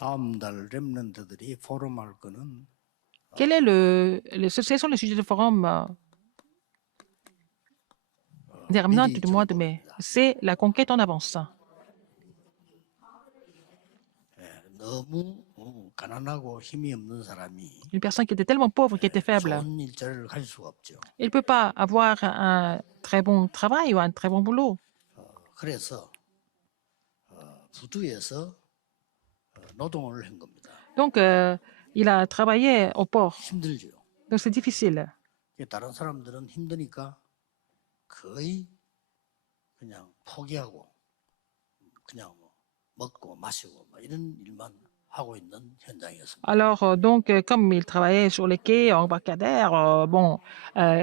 다음 달 랩런트들이 포럼할 거는 Quel est quels sont les sujets de forum terminant 미리 du mois de mai? 정복입니다. C'est la conquête en avance. 너무 가난하고 힘이 없는 사람이 Une personne qui était tellement pauvre, qui était faible, 좋은 일자리를 가질 수가 없죠. il ne peut pas avoir un très bon travail ou un très bon boulot. 그래서 부두에서 노동을 한 겁니다. Donc, il a travaillé au port. 힘들죠. Donc, c'est difficile. 다른 사람들은 힘드니까 거의 그냥 포기하고 그냥 먹고 마시고 이런 일만 하고 있는 현장이었습니다. Alors, comme il travaillait sur les quais, en embarcadère,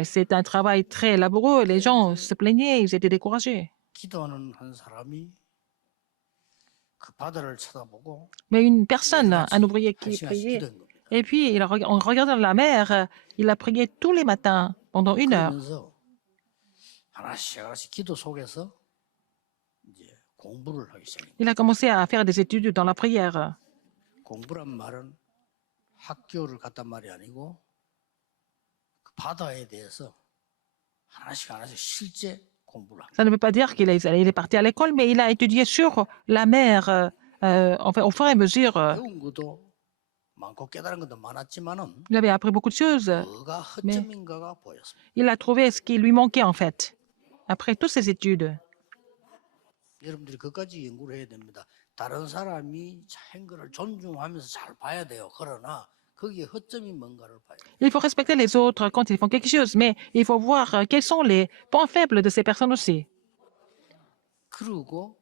c'est un travail très laborieux. Les gens se plaignaient, ils étaient découragés. 기도하는 한 사람이 그 바다를 쳐다보고 Mais une personne, un 매일같이 ouvrier 한 qui 시간씩 priait, 기도한 겁니다. et puis en regardant la mer, il a prié tous les matins pendant 1 heure. 그러면서 하나씩 기도 속에서 이제 공부를 하기 시작합니다. Il a commencé à faire des études dans la prière. 공부란 말은 학교를 갔단 말이 아니고 그 바다에 대해서 하나씩 실제 공부를 합니다. Ça ne veut pas dire il est parti à l'école, mais il a étudié sur la mer, enfin, au fur et à mesure. 배운 것도 많고 깨달은 것도 많았지만은 Il avait appris beaucoup de choses. 뭐가 허점인가가 보였습니다. Il a trouvé ce qui lui manquait, en fait, après toutes ses études. 여러분들이 그까지 연구를 해야 됩니다. 다른 사람이 한 거를 존중하면서 잘 봐야 돼요. 그러나 거기에 허점이 뭔가를 봐야 돼요. Il faut respecter les autres quand ils font quelque chose, mais il faut voir quels sont les points faibles de ces personnes aussi. 그리고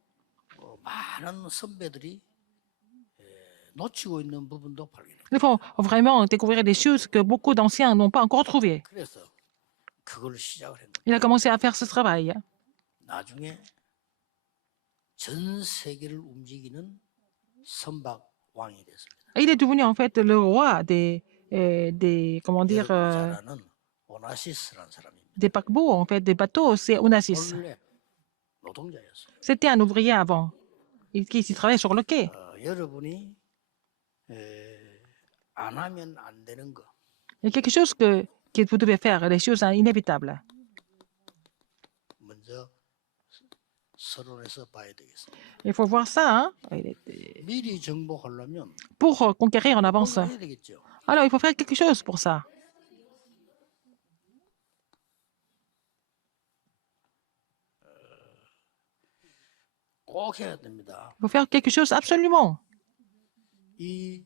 많은 선배들이 놓치고 있는 부분도 발견해요. Il faut vraiment découvrir des choses que beaucoup d'anciens n'ont pas encore trouvées. 그래서 그걸 시작을 한 겁니다. Il a commencé à faire ce travail. 나중에 전 세계를 움직이는 선박 왕이 됐습니다. Il est devenu en fait le roi comment dire, 여러분이 잘 아는 오나시스라는 사람입니다. des paquebots, en fait, des bateaux. C'est Onassis. 원래 노동자였어요. C'était un ouvrier avant, qui travaillait sur le quai. 여러분이 안 하면 안 되는 거. Il y a quelque chose que vous devez faire, les choses inévitables. 먼저 서론에서 봐야 되겠습니다. Il faut voir ça, hein? 미리 정복하려면 Pour conquérir en avance. 뭔가 해야 되겠죠. Alors, il faut faire quelque chose pour ça. 꼭 해야 됩니다. Il faut faire quelque chose absolument. 이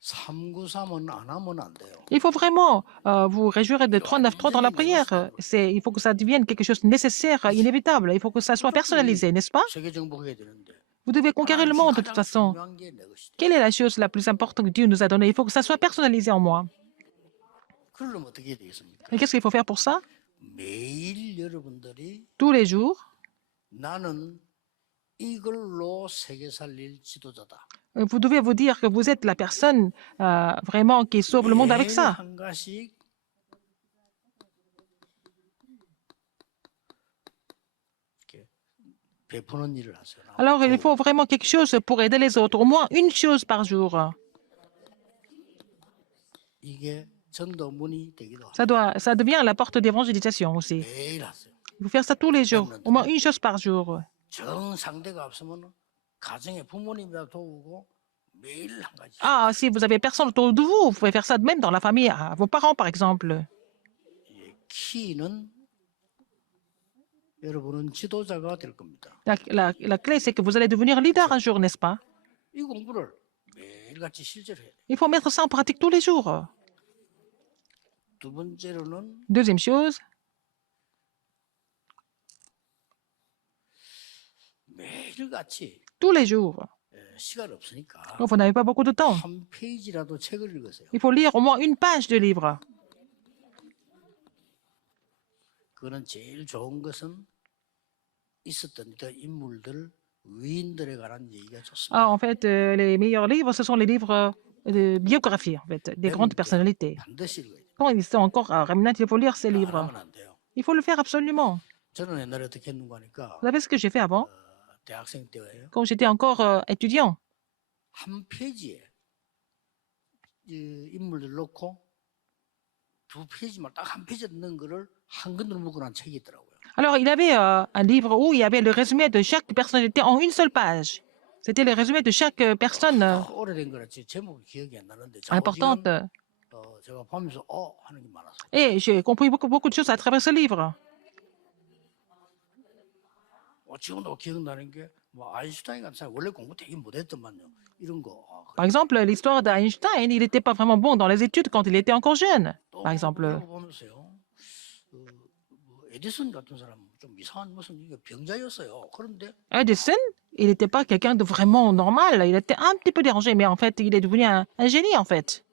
393은 안 하면 안 돼요. Il faut vraiment vous réjouir de 393 dans la prière. Il faut que ça devienne quelque chose de nécessaire, inévitable. Il faut que ça soit personnalisé, n'est-ce pas? 세계 정복해야 되는데. Vous devez conquérir le monde de toute façon. 중요한 게 내 것이다. Quelle est la chose la plus importante que Dieu nous a donnée? Il faut que ça soit personnalisé en moi. 그러려면 어떻게 해야 되겠습니까? Et qu'est-ce qu'il faut faire pour ça? 매일 여러분들이 Tous les jours, 나는 이걸로 세계 살릴 지도자다. vous devez vous dire que vous êtes la personne vraiment qui sauve le monde avec 매일 ça. 한 가지 이렇게 베푸는 일을 하세요. Alors, il faut vraiment quelque chose pour aider les autres, au moins une chose par jour. 이게 전도문이 되기도 하고 Ça devient la porte d'évangélisation aussi. 매일 하세요. Il faut faire ça tous les jours, au moins une chose par jour. 정 상대가 없으면 가정에 부모님이라 도우고 매일 한 가지. Ah, si vous avez personne autour de vous, vous pouvez faire ça de même dans la famille, à vos parents par exemple. 이 키는 여러분은 지도자가 될 겁니다. La clé, c'est que vous allez devenir leader un jour, n'est-ce pas? 이 공부를 매일같이 실제로 해야 돼요. Il faut mettre ça en pratique tous les jours. 두 번째로는 Deuxième chose, 매일같이 tous les jours. 시간 없으니까 Donc, vous n'avez pas beaucoup de temps. 한 페이지라도 책을 읽으세요. Il faut lire au moins une page de livre. 그거는 제일 좋은 것은 있었던 그 인물들, 위인들에 관한 얘기가 좋습니다. Ah, en fait, les meilleurs livres, ce sont les livres de biographie, en fait, des grandes personnalités. 반드시 읽어야 돼요. Quand ils sont encore à Remnant, il faut lire ces 안 livres. 하면 안 돼요. Il faut le faire absolument. 저는 옛날에 어떻게 했는가 하니까 Vous savez ce que j'ai fait avant? 대학생 때예요. quand j'étais encore étudiant. 한 페이지에 이 인물들 넣고 두 페이지만 딱 한 페이지에 넣는 거를 한글로 묶어놓은 책이 있더라고요. Alors, il avait un livre où il y avait le résumé de chaque personnalité en une seule page. C'était le résumé de chaque personne 오래된 거라 제목이 기억이 안 나는데 importante. 좌우지간 제가 보면서 하는 게 많았어요. Et j'ai compris beaucoup de choses à travers ce livre. 지금도 기억나는 게 뭐 아인슈타인 같은 사람 원래 공부 되게 못했더만요. 이런 거. Par exemple, l'histoire d'Einstein, il n'était pas vraiment bon dans les études quand il était encore jeune. 또 Par exemple, 이거 보면서요. 뭐 에디슨 같은 사람 좀 이상한 무슨 이게 병자였어요. 그런데 Edison, il n'était pas quelqu'un de vraiment normal. Il était un petit peu dérangé, mais en fait, il est devenu un génie, en fait.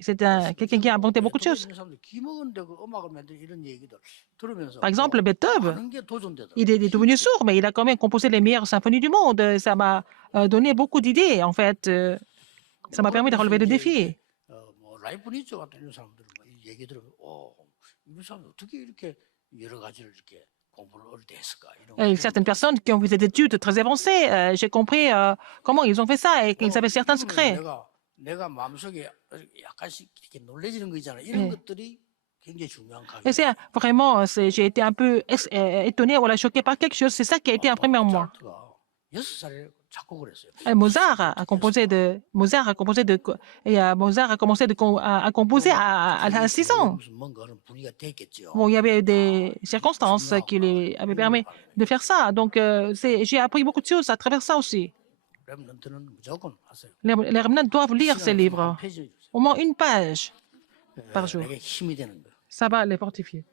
C'est quelqu'un qui a inventé beaucoup de choses. 베토벤 사람들 기먹은데 그 음악을 만든 이런 얘기들 들으면서 Par exemple, Beethoven, 하는 게 도전되더라고요. il est devenu sourd, mais il a quand même composé les meilleures symphonies du monde. Ça m'a donné beaucoup d'idées, en fait. Ça m'a permis de relever des défis. 뭐 라이프니츠 같은 이런 사람들 이 얘기 들으면 이 사람 어떻게 이렇게 여러 가지를 이렇게 공부를 어릴 때 했을까 이런 Et certaines personnes qui ont fait des études très avancées, j'ai compris comment ils ont fait ça et qu'ils avaient certains secrets. 내가 마음속에 약간씩 이렇게 놀래지는 거 있잖아. 이런 것들이 굉장히 중요한 Et c'est vraiment, j'ai été un peu étonné, voilà, choqué par quelque chose. C'est ça qui a été imprimé en moi. 모차르트가 6살에 작곡을 했어요. Mozart a composé Mozart a commencé à composer à 6 ans. 무슨 뭔가는 분위기가 됐겠죠. Bon, il y avait des circonstances qui lui avaient permis de faire ça. Donc, j'ai appris beaucoup de choses à travers ça aussi. 렘넌트는 무조건 하세요. Les remnants doivent lire ces 시간 livres, 한 페이지 주세요. au moins une page par jour. 내게 힘이 되는 거예요. Ça va les fortifier.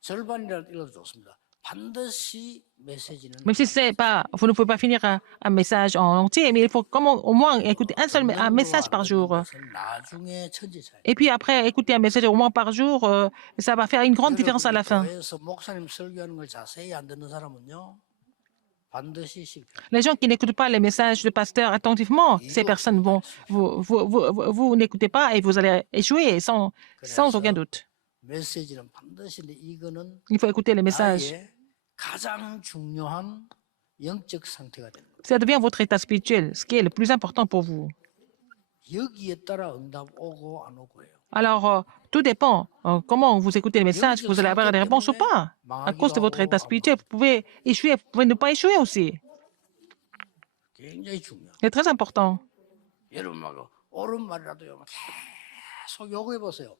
절반이라도 읽어도 좋습니다. 반드시 메시지는 Même si c'est pas, vous ne pouvez pas finir un message en entier, mais il faut au moins écouter un message par jour. 나중에 천지차이. Et puis après, écouter un message au moins par jour, ça va faire une grande différence à la fin. 교회에서 목사님 설교하는 걸 자세히 안 듣는 사람은요. 반드시 실패. Les gens qui n'écoutent pas les messages du pasteur attentivement, ces personnes vont, vous n'écoutez pas et vous allez échouer sans aucun doute. 메시지는 반드시 이거는 Il faut écouter les messages. 나의 가장 중요한 영적 상태가 되는 거예요. Ça devient votre état spirituel, ce qui est le plus important pour vous. 여기에 따라 응답 오고 안 오고예요. Alors, tout dépend. Comment vous écoutez les messages, vous allez avoir des réponses ou pas. À cause de votre état spirituel, vous pouvez échouer, vous pouvez ne pas échouer aussi. 굉장히 중요해요. C'est très important. 여러분 막 옳은 말이라도요. 계속 요구해 보세요.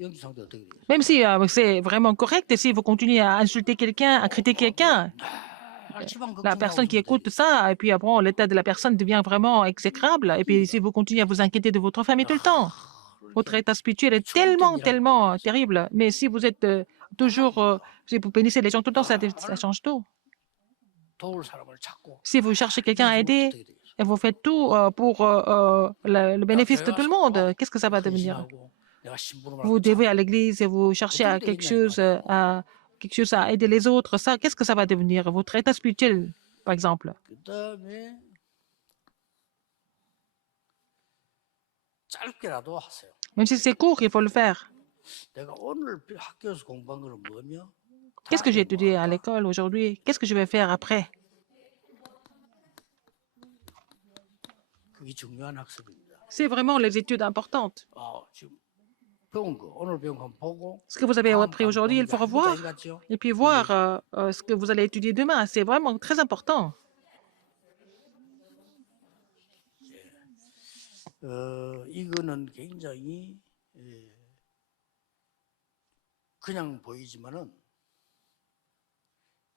영적 상태 어떻게 돼요? Même si c'est vraiment correct, et si vous continuez à insulter quelqu'un, à critiquer quelqu'un, la personne qui écoute ça, et puis après, l'état de la personne devient vraiment exécrable. Et puis, si vous continuez à vous inquiéter de votre famille tout le temps, votre état spirituel est tellement terrible. Mais si vous êtes toujours, si vous bénissez les gens tout le temps, ça change tout. 도울 사람을 찾고 Si vous cherchez quelqu'un à aider, et vous faites tout pour le bénéfice de tout le monde, qu'est-ce que ça va devenir? 헌신하고 내가 신부름을 Vous 하고 devez à l'église et vous cherchez à quelque chose à aider les autres. Ça, qu'est-ce que ça va devenir? Votre état spirituel, par exemple. 그다음에 짧게라도 하세요. Même si c'est court, il faut le faire. 내가 오늘 학교에서 공부한 거는 뭐며? Qu'est-ce que j'ai étudié à l'école aujourd'hui? Qu'est-ce que je vais faire après? 그게 중요한 학습입니다. C'est vraiment les études importantes. 지금 배운 거 오늘 배운 거 한번 보고 Ce que vous avez appris aujourd'hui, il faut revoir 같죠? et puis voir ce que vous allez étudier demain. C'est vraiment très important. 이거는 굉장히 그냥 보이지만은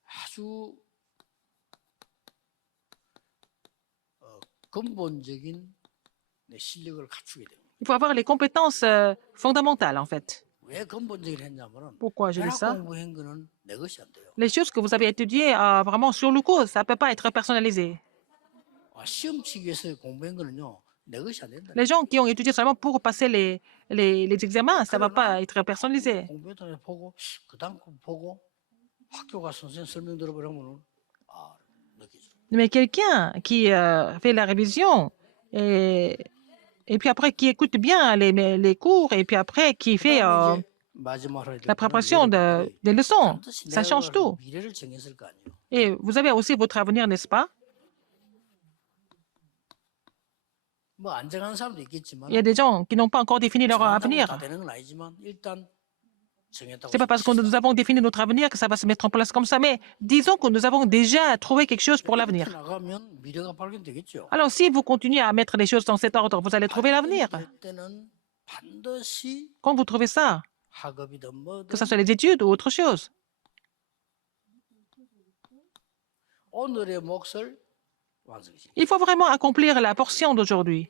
아주 근본적인 실력을 갖추게 됩니다. Il faut avoir les compétences fondamentales, en fait. 왜 근본적인 했냐면은 Pourquoi je dis 대학 ça? 공부한 거는 내 것이 안 돼요. Les choses que vous avez étudiées vraiment sur le coup, ça ne peut pas être personnalisé. 시험 치기 위해서 공부한 거는요 내 것이 안 된다. Les gens qui ont étudié seulement pour passer les examens, ça ne va pas être personnalisé. 공부했더니 보고 그다음 거 보고 학교 가서 선생님 설명 들어보려면은 느끼죠. Mais quelqu'un qui fait la révision et et puis après qui écoute bien les cours, et puis après qui fait 그다음에 이제 마지막으로 해야 la 될 거는 préparation 여러분들이 des leçons. 반드시 Ça change 내가 tout. 미래를 정했을 거 아니에요. Et vous avez aussi votre avenir, n'est-ce pas? 뭐 안 정한 사람도 Il y a 있겠지만 des gens qui n'ont pas encore défini leur 정한다고 avenir. 다 되는 건 아니지만 일단 정했다고 C'est pas parce que nous 생각합시다. avons défini notre avenir que ça va se mettre en place comme ça, mais disons que nous avons déjà trouvé quelque chose pour 이렇게 l'avenir. 나가면 미래가 발견되겠죠. Alors, si vous continuez à mettre les choses dans cet ordre, vous allez trouver l'avenir. 발견될 때는 반드시 Quand vous trouvez ça, 학업이든 que 뭐든 ce soit les études ou autre chose, 오늘의 몫을 완성시. il faut vraiment accomplir la portion d'aujourd'hui.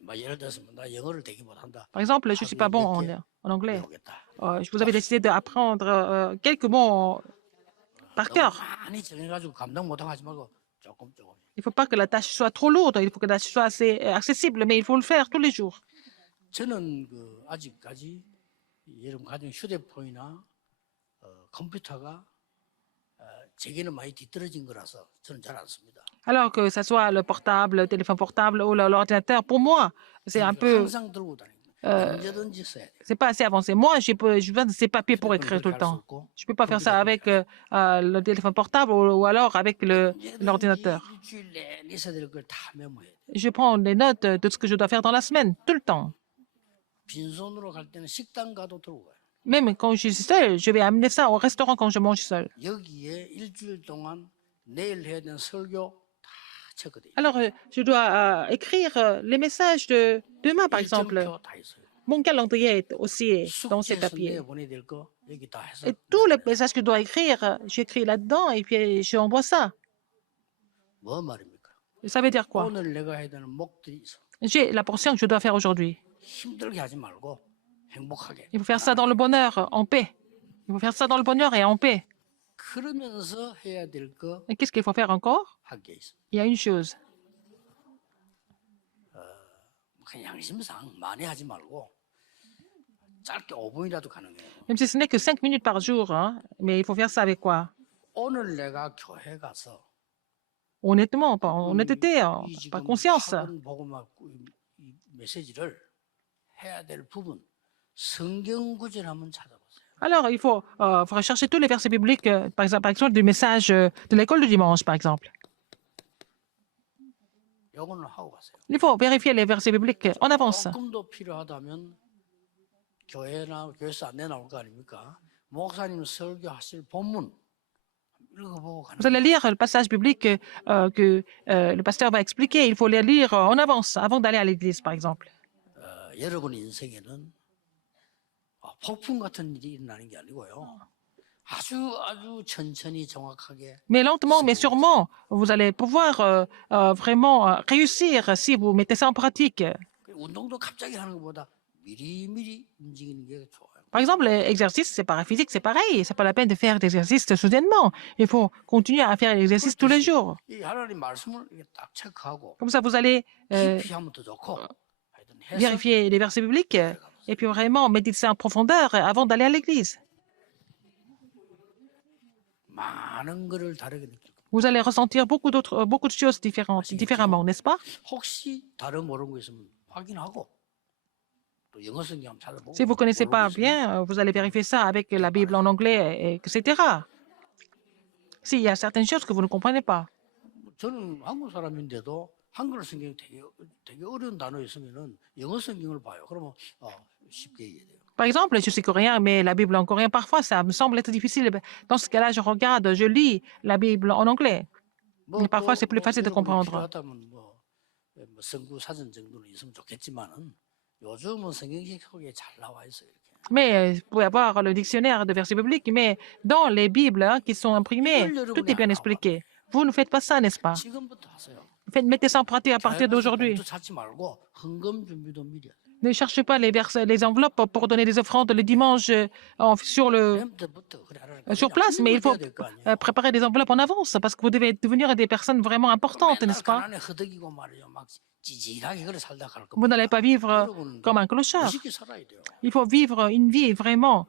뭐 예를 들어서 나 영어를 되게 못한다. Par exemple, je ne suis pas bon en anglais. 배우겠다. Je vous avais décidé d'apprendre quelques mots par 너무 cœur. 많이 정해가지고 감당 못하고 하지 말고 조금 조금. Il ne faut pas que la tâche soit trop lourde, il faut que la tâche soit assez accessible, mais il faut le faire tous les jours. 저는 그 아직까지 여러분 가정 휴대폰이나 컴퓨터가 제게는 많이 뒤떨어진 거라서 저는 잘 안 씁니다. Alors que ce soit le portable, le téléphone portable ou l'ordinateur, pour moi, c'est un peu, 항상 들고 다닙니다. 언제든지 써야 돼요. c'est pas assez avancé. Moi, j'ai besoin de ces papiers pour écrire tout le temps. Je ne peux pas faire ça avec le téléphone portable ou alors avec l'ordinateur. 일주일 내내 있어야 될 걸 다 메모해야 돼요. Je prends des notes de ce que je dois faire dans la semaine, tout le temps. 빈손으로 갈 때는 식당 가도 들고 가요. Même quand je suis seule, je vais amener ça au restaurant quand je mange seul. 여기에 일주일 동안 내일 해야 되는 설교 다 체크돼요. Alors, je dois écrire les messages de demain, par exemple. 일정표 다 있어요. Mon calendrier est aussi dans ces 숙제에서 papiers. 내보내야 될 거 여기 다 해서 Et tous les messages que je dois écrire, j'écris là-dedans et puis je envoie ça. 뭐 말입니까? Ça veut dire quoi? 오늘 내가 해야 되는 목들이 있어. J'ai la portion que je dois faire aujourd'hui. 힘들게 하지 말고 행복하게. Il faut faire ça dans le bonheur, en paix. Il faut faire ça dans le bonheur et en paix. 그러면서 해야 될 거 Et qu'est-ce qu'il faut faire encore? 한 게 있어. Il y a une chose. 그냥 양심상 많이 하지 말고 짧게 5분이라도 가능해요. Même si ce n'est que 5 minutes par jour, hein, mais il faut faire ça avec quoi? 오늘 내가 교회 가서 Honnêtement, par honnêteté, 이 par 지금 conscience. 학원 보고 막 이 메시지를 해야 될 부분 성경 구절 한번 찾아보세요. Alors, il faut rechercher tous les versets bibliques, par exemple, du message de l'école du dimanche, par exemple. 요거는 하고 가세요. Il faut vérifier les versets bibliques en avance. 조금 더 필요하다면 교회나 교회에서 안내 나올 거 아닙니까? 목사님 설교하실 본문 읽어보고 가는 Vous allez lire le passage biblique que le pasteur va expliquer. Il faut les lire en avance, avant d'aller à l'église, par exemple. 여러분 인생에는 폭풍 같은 일이 일어나는 게 아니고요. 아주 천천히 정확하게 Mais lentement, mais sûrement, vous allez pouvoir vraiment réussir si vous mettez ça en pratique. 운동도 갑자기 하는 것보다 미리미리 움직이는 게 좋아요. Par exemple, l'exercice, c'est paraphysique, c'est pareil. C'est pas la peine de faire l'exercice soudainement. Il faut continuer à faire l'exercice tous les jours. 이 하나님 말씀을 이렇게 딱 체크하고 Comme ça, vous allez 깊이 하면 더 좋고 하여튼 해서 vérifier les versets bibliques et puis vraiment méditer en profondeur avant d'aller à l'église. 많은 거를 다르게 느끼고 Vous allez ressentir beaucoup de choses différemment, n'est-ce pas? 혹시 다른 모르는 거 있으면 확인하고 또 영어 성경 한번 찾아보고 Si vous ne connaissez pas 모르는 거 있으면 bien, vous allez vérifier ça avec la Bible en anglais, etc. S'il y a certaines choses que vous ne comprenez pas. 저는 한국 사람인데도 한글 성경이 되게 어려운 단어 있으면은 영어 성경을 봐요. 그러면 쉽게 이해돼요. Par exemple, je suis coréen, mais la Bible en coréen, parfois, ça me semble être difficile. Dans ce cas-là, je regarde, je lis la Bible en anglais. Mais parfois, c'est plus facile de comprendre. 필요하다면 뭐 성구 사전 정도는 있으면 좋겠지만은 요즘은 성경식 속에 잘 나와 있어요. 이렇게. Mais vous pouvez avoir le dictionnaire de versets bibliques, mais dans les Bibles qui sont imprimées, tout est bien expliqué. Vous ne faites pas ça, n'est-ce pas? 지금부터 하세요. Mettez ça en pratique à partir d'aujourd'hui. 봉투 찾지 말고 헌금 준비도 미리 하세요. Ne cherchez pas les enveloppes pour donner des offrandes le dimanche sur place, mais il faut préparer des enveloppes en avance parce que vous devez devenir des personnes vraiment importantes, n'est-ce pas? Vous n'allez pas vivre comme un clochard. Il faut vivre une vie vraiment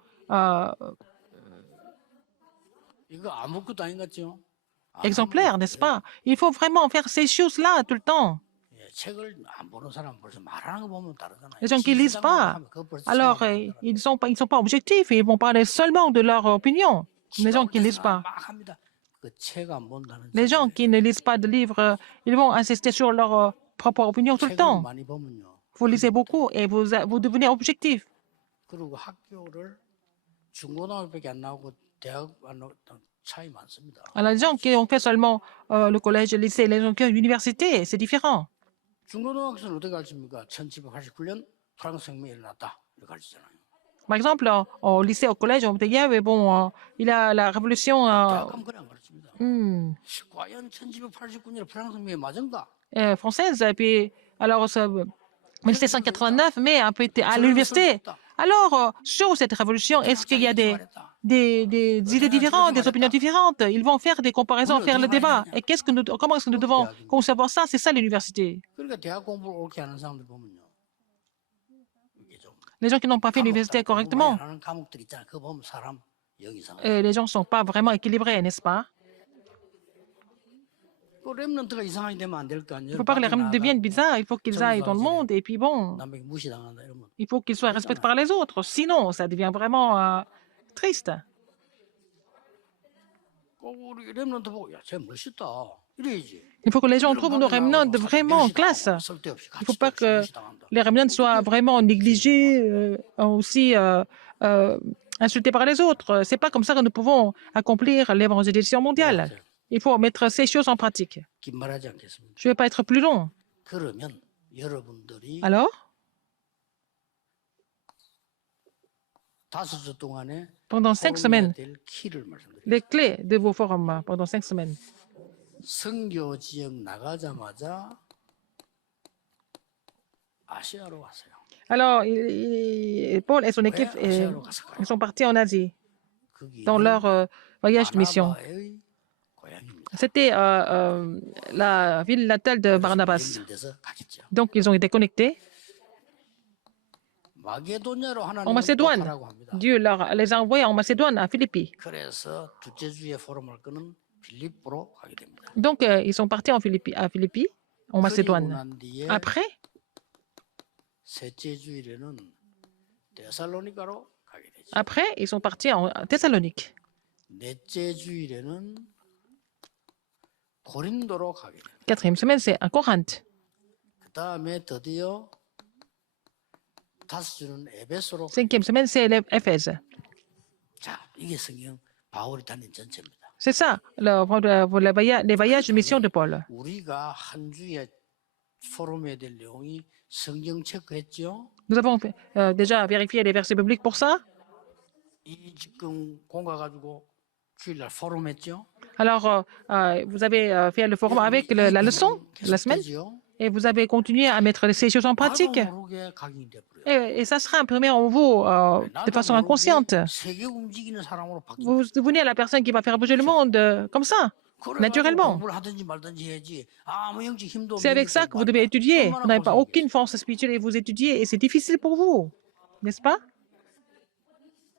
exemplaire, n'est-ce pas? Il faut vraiment faire ces choses-là tout le temps. 책을 안 보는 사람 벌써 말하는 거 보면 다르잖아요. Les gens qui ne lisent 지지상만 pas, 하면 그거 벌써 alors 생각이 안 ils sont pas objectifs et ils vont parler seulement de leur opinion. Les gens qui ne lisent pas. 막 합니다. 그 책 안 본다는 Les gens qui ne lisent pas de livres, ils vont insister sur leur propre opinion tout le 책을 temps. 많이 보면요. Vous lisez beaucoup et vous devenez objectif. 그리고 학교를 중고등학교밖에 안 나오고 대학 안 나오고 차이 많습니다. Alors, les gens qui ont fait seulement le collège, le lycée, les gens qui ont l'université, c'est différent. 중고등학생은 어떻게 가르칩니까? 1789년 프랑스 혁명이 일어났다. 이렇게 가르치잖아요. Par exemple, au lycée, au collège, on peut dire, mais bon, il a la révolution 대학 가면 그래 안 가르칩니다. hmm, 과연 1789년에 프랑스 혁명이 맞은가? française. Et puis, alors, 1789, mais un peu à l'université. Alors, sur cette révolution, est-ce qu'il y a des idées différentes, des opinions différentes? Ils vont faire des comparaisons, faire le débat. Et comment est-ce que nous devons concevoir ça? C'est ça l'université. 그러니까 대학 공부를 옳게 하는 사람들 보면요. 이게 좀 Les gens qui n'ont pas fait l'université correctement, 하는 과목들 있잖아요. 그거 보면 사람 영 이상. les gens ne sont pas vraiment équilibrés, n'est-ce pas? 그 렘넌트가 이상하게 되면 안 될 거 Il ne 아니에요. faut pas que les Ramnes deviennent bizarres, il faut qu'ils aillent dans le monde. Et puis bon, 남에게 무시당한다 이러면 il faut qu'ils soient respectés par les autres. Sinon, ça devient vraiment triste. 꼭 우리 렘넌트 보고 야쟤 멋있다 이래야지. Il faut que les gens trouvent nos remnants vraiment classe. 쓸데없이 Il ne faut pas que les remnants soient vraiment négligés, aussi insultés par les autres. C'est pas comme ça que nous pouvons accomplir l'évangélisation mondiale. Il faut mettre ces choses en pratique. 긴 말하지 않겠습니다. Je ne vais pas être plus long. 그러면 여러분들이 Alors, 5주 동안에 pendant 5 semaines, 될 키를 말씀드립니다. les clés de vos forums pendant 5 semaines. 선교 지역 나가자마자 아시아로 왔어요. Alors, Paul et son équipe, 아시아로 갔을까요? ils sont partis en Asie 거기 dans leur voyage de mission. 바나바의 고향입니다. C'était la ville natale de Barnabas. 연결돼서 가겠죠. Donc, ils ont été connectés. 마게도냐로 En 하나님은 Macédoine. 가라고 합니다. Dieu les a envoyés en Macédoine, à Philippi. 그래서 둘째 주에 포럼할 거는 빌립보로 가게 됩니다. Donc, ils sont partis à Philippi, en 그리고 Macédoine. 난 뒤에 Après, 셋째 주일에는 데살로니가로 가게 되죠. après, ils sont partis en Thessalonique. 넷째 주일에는 고린도로 가게 돼요. Quatrième semaine, c'est à Corinthe. 그 다음에 드디어 다섯 주는 에베소로. Cinquième semaine, c'est Éphèse. 자, 이게 성경 바울이 다닌 전체입니다. C'est ça, les voyages de mission de Paul. 우리가 한 주에 포럼에 될 내용이 성경 체크했죠. Nous avons déjà vérifié les versets bibliques pour ça. 이 지금 공가 가지고 주일날 포럼했죠. Alors, vous avez fait le forum avec la leçon, la semaine, et vous avez continué à mettre ces choses en pratique. 모르게 각인이 돼버려요. Et ça sera imprimé en vous de façon inconsciente. 세계 움직이는 사람으로 바뀌는. Vous devenez la personne qui va faire bouger le monde comme ça, naturellement. 공부를 하든지 말든지 해야지. 아무 영적 힘도 C'est avec ça que vous devez étudier. Vous n'avez pas aucune force spirituelle et vous étudiez, et c'est difficile pour vous, n'est-ce pas?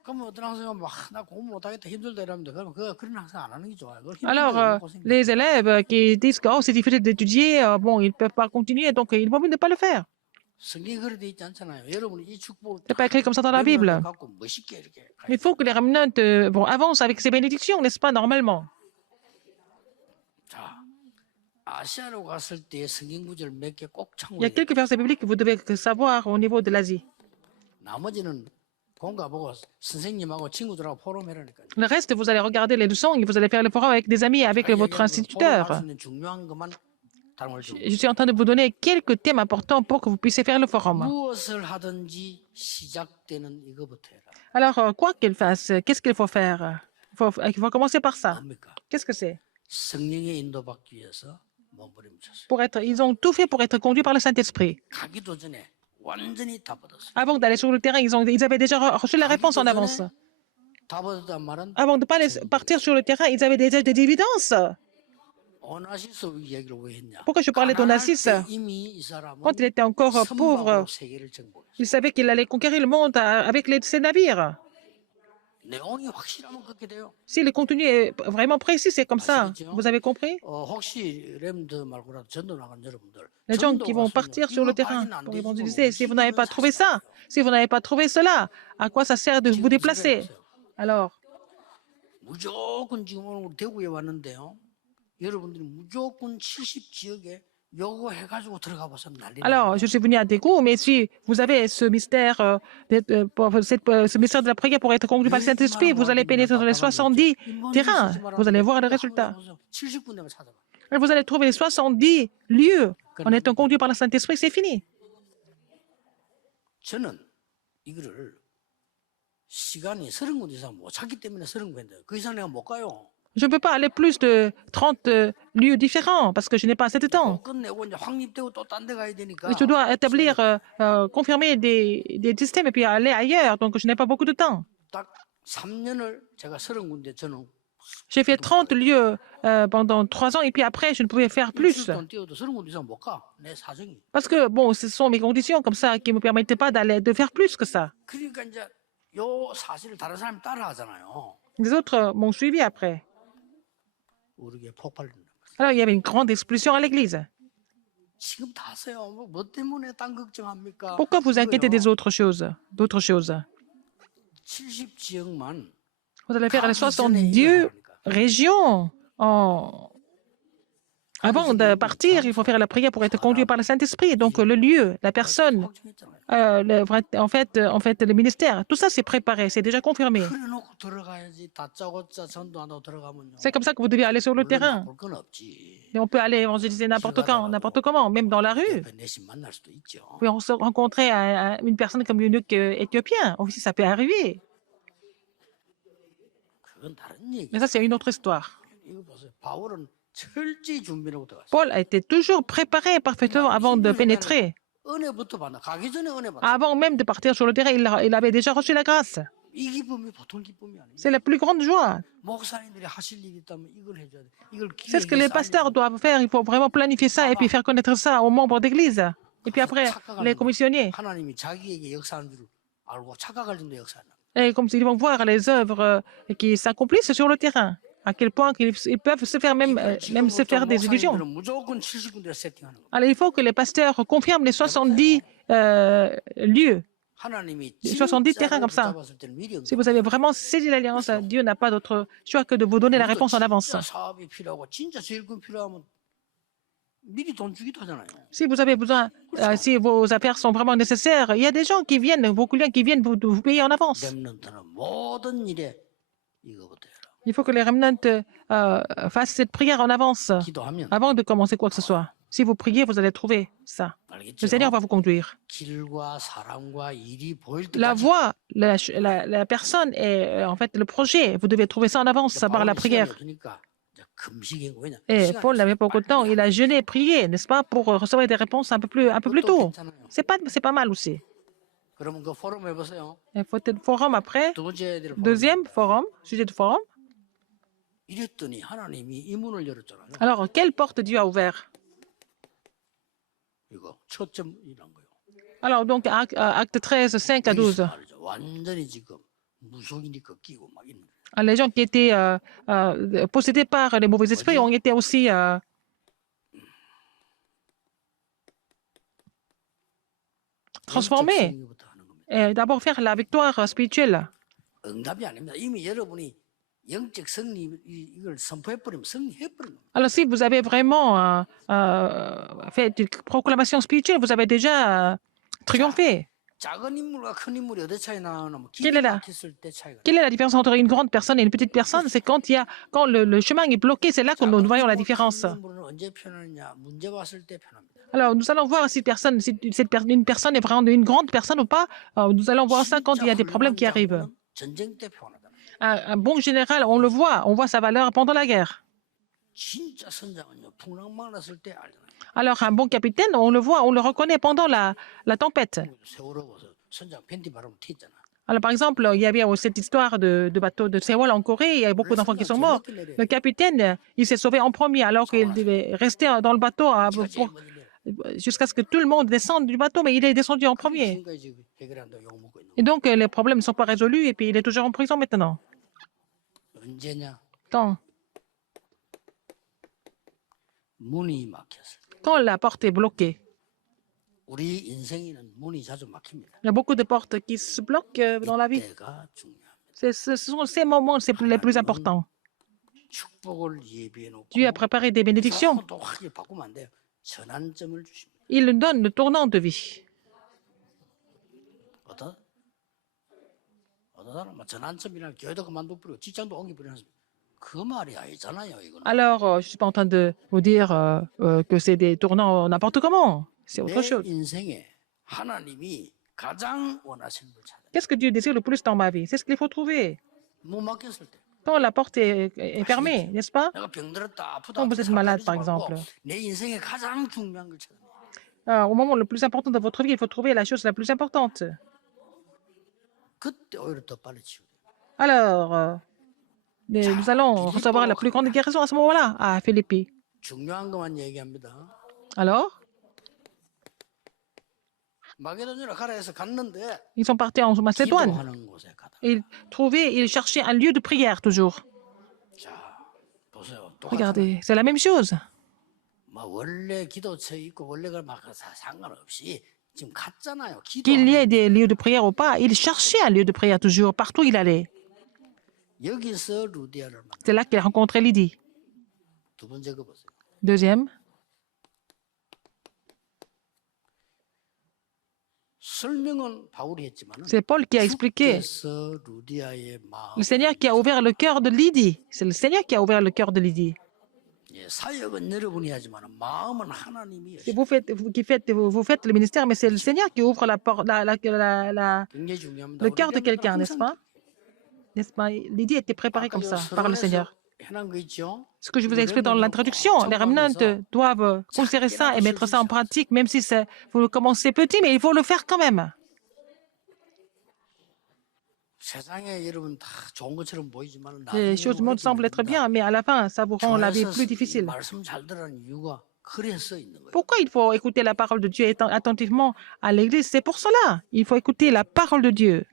그럼 어떤 학생은 막나 공부 못하겠다 힘들다 이러는데 그런 학생 안 하는 게 좋아요. Alors, les élèves qui disent que oh, c'est difficile d'étudier, bon, ils ne peuvent pas continuer, donc il vaut mieux ne pas le faire. 성경에 그렇게 돼 있지 않잖아요. 여러분이 이 축복 C'est pas écrit comme ça dans la Bible. 갖고 멋있게 이렇게. Il faut que les remnants avancent avec ces bénédictions, n'est-ce pas, normalement? 자, 아시아로 갔을 때 성경 구절 몇 개 꼭 Il y a 참고해야 돼요. quelques versets bibliques que vous devez savoir au niveau de l'Asie. 나머지는 공가 보고 선생님하고 친구들하고 포럼해라니까요. Le reste, vous allez regarder les leçons et vous allez faire le forum avec des amis, avec votre instituteur. 포럼할 수 있는 중요한 것만 다른 주. Je suis en train de vous donner quelques thèmes importants pour que vous puissiez faire le forum. 무엇을 하든지 시작되는 이거부터 해라. Alors, quoi qu'il fasse, qu'est-ce qu'il faut faire? Il faut commencer par ça. 뭡니까? Qu'est-ce que c'est? 성령의 인도받기 위해서 몸부림쳤어요. Ils ont tout fait pour être conduits par le Saint-Esprit. 가기도 전에 완전히 다 받았어요. Avant d'aller sur le terrain, ils avaient déjà reçu la réponse en avance. 다 받았단 말은 Avant de ne pas partir sur le terrain, ils avaient déjà des évidences. 오나시스 이야기를 왜 했냐? Pourquoi je parlais d'Onassis? 이미 이 사람은 Quand il était encore pauvre, 선박으로 세계를 정복했어요. il savait qu'il allait conquérir le monde avec ses navires. 내용이 확실하면 그렇게 돼요. Si le contenu est vraiment précis, c'est comme ça. Vous avez compris? 혹시 램드 말고라도 전도 나간 여러분들, Les gens qui vont partir sur le terrain pour évangéliser, si vous n'avez pas trouvé ça, si vous n'avez pas trouvé cela, à quoi ça sert de vous déplacer? Alors, 무조건 지금 오늘 우리 대구에 왔는데요. 여러분들이 무조건 70지역에 요거 해가지고 들어가 보세요. 난리 alors, je suis venu à Daegu, mais si vous avez ce mystère, ce mystère de la prière pour être conduit par le Saint-Esprit, vous allez pénétrer dans les 70 terrains. Vous allez voir le résultat. 70군데만 찾아봐. Et vous allez trouver les 70 lieux en étant conduit par le Saint-Esprit, c'est fini. 저는 이거를 시간이 30군데 이상 못 찾기 때문에 30군데 그 이상 내가 못 가요. Je ne peux pas aller plus de 30 lieux différents parce que je n'ai pas assez de temps. 끝내고 이제 확립되고 또 딴 데 가야 되니까. Je dois établir, confirmer des systèmes et puis aller ailleurs. Donc, je n'ai pas beaucoup de temps. 딱 3년을 제가 30군데 저는 J'ai fait 30 lieux pendant 3 ans et puis après, je ne pouvais faire plus. 돈 띄워도 30군데 이상 못 가. 내 사정이. Parce que, bon, ce sont mes conditions comme ça qui ne me permettaient pas de faire plus que ça. 그러니까 이제 요 사실을 다른 사람이 따라하잖아요. Les autres m'ont suivi après. 우리에게 폭발된다. Alors, il y avait une grande expulsion à l'église. 지금 다세요. 뭐 때문에 딴 걱정합니까? Pourquoi vous inquiétez des autres choses, d'autres choses? 70지역만 Vous allez faire les 70 régions. Avant de partir, il faut faire la prière pour être conduit par le Saint-Esprit. Donc, le lieu, la personne, en fait, le ministère, tout ça, c'est préparé, c'est déjà confirmé. 그래놓고 들어가야지. 다짜고짜 전도한다고 들어가면요. C'est comme ça que vous devez aller sur le terrain. 볼 건 없지. Et on peut aller évangéliser n'importe quand, n'importe comment, même dans la rue. 옆에 내심 만날 수도 있죠. Vous pouvez rencontrer une personne comme l'eunuque éthiopien. Aussi, ça peut arriver. 그건 다른 얘기. Mais ça, c'est une autre histoire. 이거 보세요. 바울은 철저히 준비하고 들어갔어요. Paul a été toujours préparé parfaitement avant de pénétrer. 은혜부터 받나. 가기 전에 은혜 받나. Avant même de partir sur le terrain, il avait déjà reçu la grâce. 이 기쁨이 보통 기쁨이 아닙니다. C'est la plus grande joie. 목사님들이 하실 일이 있다면 이걸 해줘야 돼. 이걸 C'est ce que les pasteurs doivent faire. Il faut vraiment planifier ça et puis faire connaître ça aux membres d'église. Et puis après, les commissionniers. 하나님이 자기에게 역사하는 줄 알고 착각할 정도 역사하는. Et comme ils vont voir les œuvres qui s'accomplissent sur le terrain. À quel point ils peuvent se faire même se faire des illusions. 무조건 70군데를 세팅하는 거. Alors, il faut que les pasteurs confirment les 70 lieux, 하나님이 70 terrains comme ça. 잡았을 때는 미리 Si vous avez vraiment saisi l'alliance, Dieu n'a pas d'autre choix que de vous donner la réponse en avance. 진짜 사업이 필요하고 진짜 세일금 필요하면 미리 돈 주기도 하잖아요. Si vous avez besoin, si vos affaires sont vraiment nécessaires, il y a des gens qui viennent, vos clients qui viennent vous payer en avance. 렘넌트는 모든 일에 이거부터 해라. Il faut que les remnants fassent cette prière en avance 기도하면 avant de commencer quoi que ce soit. Si vous priez, vous allez trouver ça. Le 알겠죠? Seigneur va vous conduire. 길과 사람과 일이 보일 La 때까지 voie, la personne et en fait le projet, vous devez trouver ça en avance par la prière. 없으니까 이제 금식이고 왜냐? Et Paul n'avait pas beaucoup de temps, il a jeûné, prié, n'est-ce pas, pour recevoir des réponses un peu plus tôt. C'est pas mal aussi. 그러면 그 포럼 해보세요. Il faut être forum après. 두 번째 해야 될 포럼. Deuxième forum, sujet de forum. 이랬더니 하나님이 이 문을 열었잖아요. Alors, quelle porte Dieu a ouvert? 이거 초점이란 거예요. Alors, donc, acte 13, 5 à 12. 여기서 말이죠. 완전히 지금 무속인이 꺾이고 막 있는. Les gens qui étaient possédés par les mauvais esprits ont été aussi transformés. 승리부터 하는 겁니다. Et d'abord faire la victoire spirituelle. 응답이 아닙니다. 이미 여러분이 영적 승리 이걸 선포해 버리면 승리해 버리는 겁니다. Alors, si vous avez vraiment fait une proclamation spirituelle, vous avez déjà triomphé. 작은 인물과 큰 인물이 어디 차이 나냐면 Quelle est 길이 la- 막혔을 때 차이가. Quelle est la différence entre une grande personne et une petite personne? C'est quand le chemin est bloqué, c'est là que nous voyons la différence. 큰 인물은 언제 표현하느냐? 문제 왔을 때 표현합니다. Alors, nous allons voir si une personne est vraiment une grande personne ou pas. Nous allons voir ça quand il y a des problèmes qui arrivent. 전쟁 때 표현하다. Un bon général, on le voit, on voit sa valeur pendant la guerre. 진짜 선장은요 풍랑만 났을 때 알잖아요. Alors, un bon capitaine, on le voit, on le reconnaît pendant la tempête. 세월호 가서 선장 팬티 바람 튀었잖아. Alors, par exemple, il y avait cette histoire de bateau de Sewol en Corée, il y a beaucoup d'enfants qui sont morts. Le capitaine, il s'est sauvé en premier alors qu'il devait rester dans le bateau jusqu'à ce que tout le monde descende du bateau, mais il est descendu en 그게 premier. 지금까지 지금 해결한다고 욕먹고 있는 Et donc, les problèmes ne sont pas résolus et puis il est toujours en prison maintenant. 거야. 언제냐? Quand, 문이 막혔을 때. quand la porte est bloquée, 우리 인생에는 문이 자주 막힙니다. il y a beaucoup de portes qui se bloquent dans la vie. 이때가 중요합니다. Ce sont ces moments les plus importants. 축복을 예비해 놓고 Dieu a préparé des bénédictions. 또 확실히 바꾸면 안 돼요. 전환점을 주십니다. Il nous donne le tournant de vie. 어떤 사람은 전환점이나 교회도 그만둬버리고 직장도 옮겨버리는 그 말이 아니잖아요. 이거는. Alors, je ne suis pas en train de vous dire que c'est des tournants n'importe comment. C'est autre 내 chose. 인생에 하나님이 가장 원하시는 걸 찾아요. Qu'est-ce que Dieu désire le plus dans ma vie? C'est ce qu'il faut trouver. 문 막혔을 때 Quand la porte est fermée, n'est-ce pas? 내가 병들었다 아프다 Quand vous êtes malade, par exemple. 내 인생에 가장 중요한 걸 찾아요. Au moment le plus important de votre vie, il faut trouver la chose la plus importante. 그때 오히려 더 빨리 치유돼요. Alors, nous allons recevoir la plus grande guérison à ce moment-là, à Philippi. 중요한 것만 얘기합니다. Alors, 마게도니라 가라 해서 갔는데 ils sont partis en Macédoine. 기도하는 곳에 가다. Ils cherchaient un lieu de prière toujours. 자, 보세요. 똑같은 Regardez, c'est la même chose. 뭐 원래 기도처 있고 원래가 막 상관없이 지금 갔잖아요. Qu'il y 기도하는 ait des lieux de prière ou pas, il cherchait un lieu de prière toujours, partout où il allait. 여기서 루디아를 만나. C'est là qu'il a rencontré Lydie. 두 번째 거 보세요. Deuxième, 설명은 바울이 했지만 c'est Paul qui a expliqué. 주께서 루디아의 마음 Le Seigneur qui a ouvert le cœur de Lydie. C'est le Seigneur qui a ouvert le cœur de Lydie. 예, 사역은 여러분이 하지만 마음은 하나님이 Si vous faites le ministère, mais c'est le Seigneur qui ouvre 굉장히 중요합니다. le cœur de 우리 quelqu'un, 항상 n'est-ce pas? N'est-ce pas? Lydie était préparée comme ça par le Seigneur. 해놓은 거 있죠? Ce que je vous ai expliqué dans l'introduction, les remnantes doivent considérer ça et mettre ça en pratique, même si vous commencez petit, mais il faut le faire quand même. 세상에 여러분 다 좋은 것처럼 보이지만 Les choses du monde semblent être bien, mais à la fin, ça vous rend la vie plus difficile. 말씀 잘 들으라는 이유가 그래서 있는 거예요. Pourquoi il faut écouter la parole de Dieu attentivement à l'Église? C'est pour cela. Il faut écouter la parole de Dieu.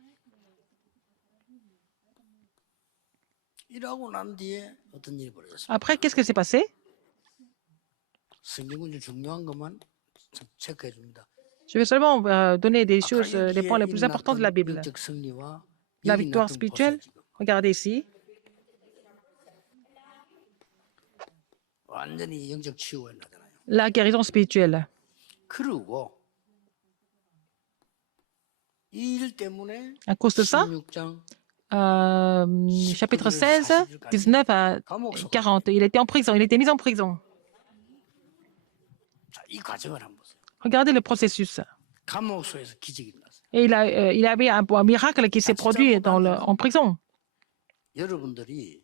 일하고 난 뒤에 어떤 일이 벌어졌어요? Après, qu'est-ce qui s'est passé? 성경은 중요한 것만 체크해 줍니다. Je vais seulement donner des choses, des points les plus importants de la Bible. 영적 승리와 La 여기 victoire 놔둔 spirituelle, 보세요, 지금. regardez ici. 완전히 영적 치유가 나잖아요. La guérison spirituelle. 그리고 이 일 때문에 À cause de ça, 16장 chapitre 16, 19 à 40, il était en prison, il était mis en prison. 자, 이 과정을 한번 보세요. Regardez le processus. 감옥소에서 기적이 일어났어요. Et il avait un miracle qui s'est produit en prison. 여러분들이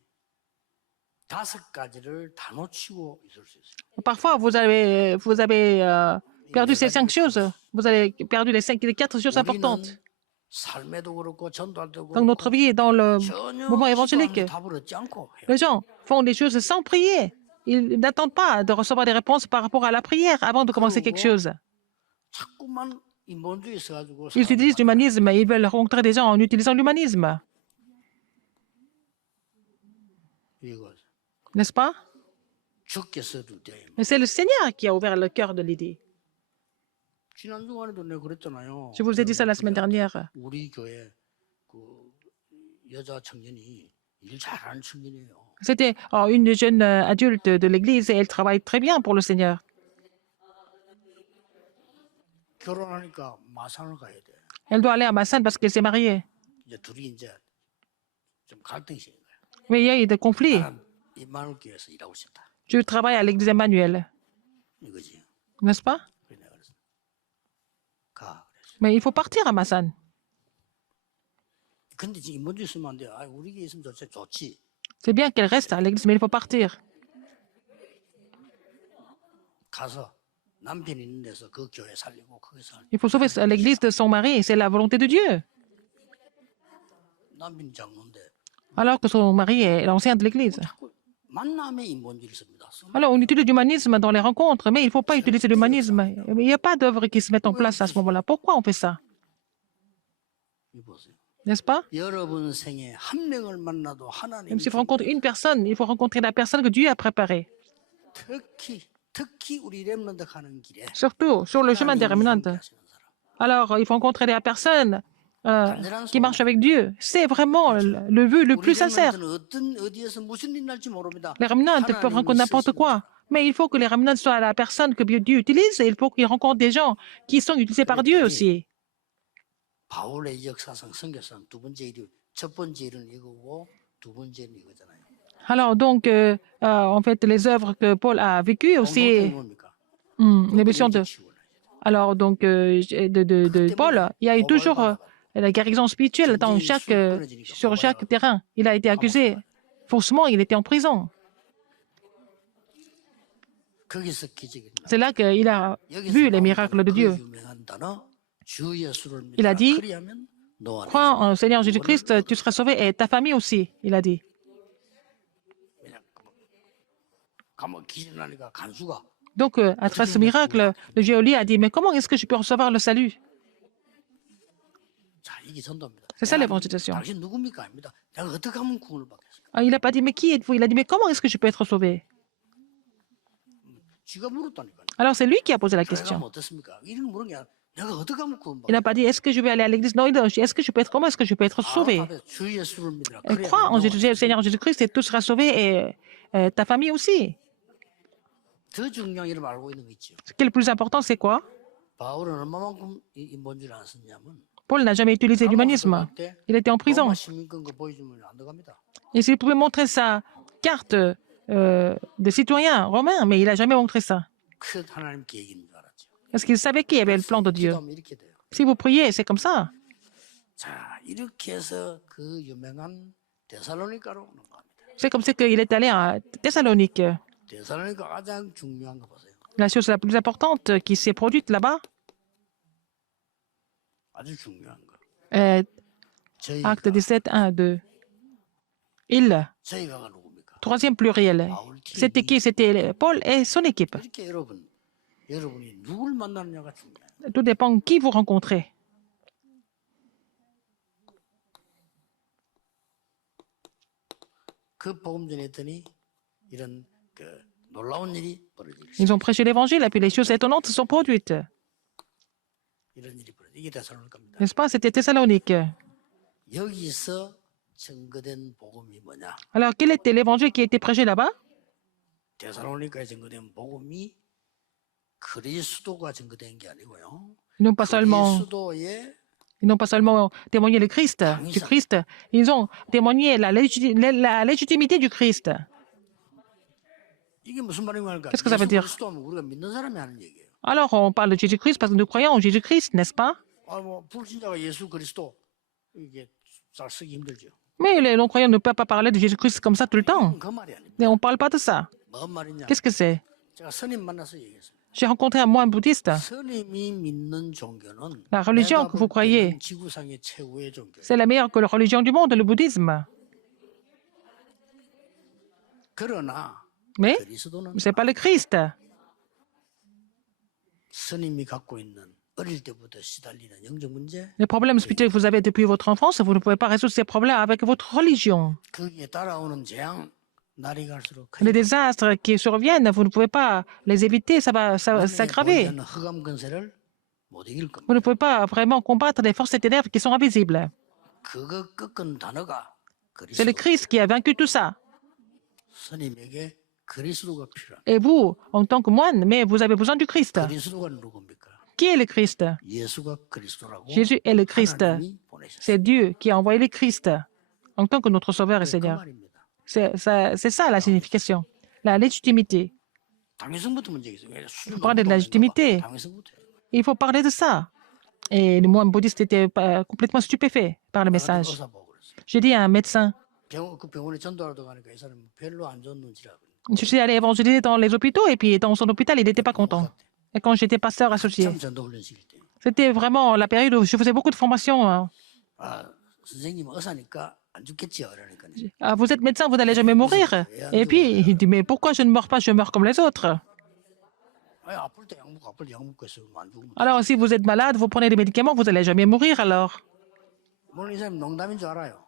5가지를 다 놓치고 있을 수 있어요. Parfois, vous avez perdu ces 5 choses. Vous avez perdu les 4 choses importantes. 삶에도 그렇고 전도할때도 Donc, notre vie est dans le 전혀 mouvement évangélique. 기도하면서 답을 얻지 않고 해요. Les gens font des choses sans prier. Ils n'attendent pas de recevoir des réponses par rapport à la prière avant de commencer quelque chose. 자꾸만 인본주의 있어가지고 Ils utilisent l'humanisme. Ils veulent rencontrer des gens en utilisant l'humanisme. 이거 N'est-ce pas? 주께서 루디아에 Mais c'est le Seigneur qui a ouvert le cœur de Lydie. 지난 주간에도 내가 그랬잖아요. Je vous ai dit ça la semaine dernière. 우리 교회 그 여자 청년이 일 잘하는 청년이에요. C'était une jeune adulte de l'église et elle travaille très bien pour le Seigneur. 결혼하니까 마산을 가야 돼. Elle doit aller à Massan parce qu'elle s'est mariée. 이제 둘이 이제 좀 갈등이 생긴 거야. Mais il y a eu des conflits. 나는 임마누엘 교회에서 일하고 싶다. Je travaille à l'église Emmanuel. 이거지. N'est-ce pas? 그래 내가 그랬어. 가 그랬어. Mais il faut partir à Massan. 근데 지금 인본주의 있으면 안 돼. 아, 우리 교회 있으면 좋지. C'est bien qu'elle reste à l'église, mais il faut partir. 가서 남편이 있는 데서 그 교회 살리고 거기서 Il faut sauver l'église de son mari. C'est la volonté de Dieu. 남편이 장로인데 Alors que son mari est l'ancien de l'église. 자꾸 만남의 인본주의를 씁니다. Alors, on utilise l'humanisme dans les rencontres, mais il ne faut pas utiliser l'humanisme. Il n'y a pas d'œuvre qui se mettent en place à ce moment-là. Pourquoi on fait ça? 이 보세요. N'est-ce pas? 여러분 생에 한 명을 만나도 하나님 Même si vous rencontrez une personne, il faut rencontrer la personne que Dieu a préparée. 특히 우리 렘넌트 가는 길에 Surtout sur le chemin des 하나님이 remnants. 함께 하시는 사람. Alors, il faut rencontrer des personnes qui marchent avec Dieu. C'est vraiment le vœu le 우리 plus sincère. 렘넌트는 어디에서 무슨 일 날지 모릅니다. Les remnants peuvent rencontrer n'importe quoi. Mais il faut que les remnants soient la personne que Dieu utilise et il faut qu'ils rencontrent des gens qui sont utilisés par Dieu aussi. 바울의 역사상 선교상 첫 번째 일은 이거고 두 번째 일은 이거잖아요. Alors, donc, en fait, les œuvres que Paul a vécues aussi, 공동점이 뭡니까? les missions de, alors, donc, de Paul, il y a eu toujours la guérison spirituelle dans sur chaque terrain. Il a été accusé faussement, il était en prison. 거기서 기적이 일어나. C'est là qu'il a vu les miracles de Dieu. 유명한 단어 주 예수를 Il a 믿으라. dit, 그리하면 너 안에 crois en Seigneur Jésus-Christ, tu seras sauvé et ta famille aussi, il a dit. 그냥 가면 기적 나니까 간수가 Donc, à travers ce miracle, le geôlier a dit, mais comment est-ce que je peux recevoir le salut? 자 이게 전도입니다. C'est ça l'évangélisation. 당신 누굽니까? 아닙니다. 내가 어떻게 하면 구원을 받겠어요? Ah, il n'a pas dit, mais qui êtes-vous? Il a dit, mais comment est-ce que je peux être sauvé? 쥐가 물었다니까요. Alors, c'est lui qui a posé la 교회 가면 question. 어떻습니까? 이런 물은 게 아니라 내가 어떻게 하면 구원 Il n'a 받겠어요? pas dit, est-ce que je vais aller à l'église? Non, il a dit, est-ce que je peux être, comment est-ce que je peux être sauvé? 주 예수를 믿으라. Et crois en Jésus, Seigneur Jésus-Christ et tout sera sauvé et ta famille aussi. 더 중요한 일을 알고 있는 거 있죠. Ce qui est le plus important, c'est quoi? 바울은 얼마만큼 인본주의를 안 썼냐면 Paul n'a jamais utilisé l'humanisme. Il était en prison. 로마 시민권 거 보여주면 안 들어갑니다. Et s'il pouvait montrer sa carte de citoyen romain, mais il n'a jamais montré ça. 그 하나님 계획인 줄 알았죠. Parce qu'il savait qu'il y avait le plan de Dieu. 기도하면 이렇게 돼요. Si vous priez, c'est comme ça. 자 이렇게 해서 그 유명한 데살로니가로 오는 겁니다. C'est comme ça qu'il est allé à Thessalonique. 데살로니가 가장 중요한 거 보세요. La chose la plus importante qui s'est produite là-bas, 아주 중요한 거. acte 저희가 17, 1, 2. Il, 저희가 누굽니까? troisième pluriel. 바울 C'était qui? C'était Paul et son équipe. 이렇게 여러분이 누굴 만나느냐가 중요해요. Tout dépend de qui vous rencontrez. 그 복음 전했더니 이런 그 놀라운 일이 벌어지기 시작. Ils ont prêché l'évangile et puis les choses étonnantes se sont produites. 이런 일이 벌어져. 이게 데살로니가입니다. N'est-ce pas? C'était Thessalonique. 여기서 증거된 복음이 뭐냐? Alors, quel était l'évangile qui a été prêché là-bas? 데살로니가에 증거된 복음이 그리스도가 증거된 게 아니고요. Ils n'ont pas seulement, 그리스도의 ils n'ont pas seulement témoigné le Christ, du Christ, ils ont témoigné la légitimité du Christ. 이게 무슨 말인가? Qu'est-ce que ça veut dire? 그리스도 하면 우리가 믿는 사람이 하는 얘기예요. Alors, on parle de Jésus-Christ parce que nous croyons en Jésus-Christ, n'est-ce pas? 뭐 불신자가 예수 그리스도 이게 잘 쓰기 힘들죠. Mais les non-croyants ne peuvent pas parler de Jésus-Christ comme ça tout le temps. 그 말이 아닙니다. Mais on ne parle pas de ça. 뭔 말이냐? Qu'est-ce que c'est? 제가 스님 만나서 얘기했어요. J'ai rencontré un moine bouddhiste. 스님이 믿는 종교는 La religion 내가 que vous 볼 croyez, 때는 지구상의 최고의 종교. c'est la meilleure que la religion du monde, le bouddhisme. 그러나 Mais 그리스도는 ce n'est pas le Christ. 스님이 갖고 있는 어릴 때부터 시달리는 영적 문제, Les problèmes spirituels que vous avez depuis votre enfance, vous ne pouvez pas résoudre ces problèmes avec votre religion. 거기에 따라오는 재앙, 날이 갈수록 Les désastres qui surviennent, vous ne pouvez pas les éviter, ça va s'aggraver. 흑암 근세를 못 이길 겁니다. Vous ne pouvez pas vraiment combattre les forces ténèbres qui sont invisibles. 그거 꺾은 단어가 C'est le 그리스도. Christ qui a vaincu tout ça. 스님에게 그리스도가 필요합니다. Et vous, en tant que moine, mais vous avez besoin du Christ. 그리스도가 누굽니까? Qui est le Christ? 예수가 그리스도라고 Jésus est le Christ. 하나님이 보내셨어요. C'est Dieu qui a envoyé le Christ en tant que notre Sauveur et 그 Seigneur. 말입니다. C'est ça la signification. La légitimité. 당위성부터 문제겠어요. Vous parlez de la légitimité. 당위성부터. Il faut parler de ça. Et le moine bouddhiste était complètement stupéfait par le message. 의사 보고 그랬어요. J'ai dit à un médecin, 그 병원에 전도하러 가니까 이 사람은 별로 안 좋은 눈치라 그래요. je suis allé évangéliser dans les hôpitaux et puis dans son hôpital, il n'était pas content. Et quand j'étais pasteur associé, 참 전도 훈련시킬 때. c'était vraiment la période où je faisais beaucoup de formations. Hein. 아, 선생님 의사니까 안 죽겠지요. 그러니까. Ah, vous êtes médecin, vous n'allez jamais mourir. Et puis, il dit, mais pourquoi je ne meurs pas, je meurs comme les autres. 아니, 아플 때 약 먹고 아플 때 약 먹고 있으면 안 죽으면 Alors, si vous êtes malade, vous prenez des médicaments, vous n'allez jamais mourir alors. 물론 이 사람이 농담인 줄 알아요.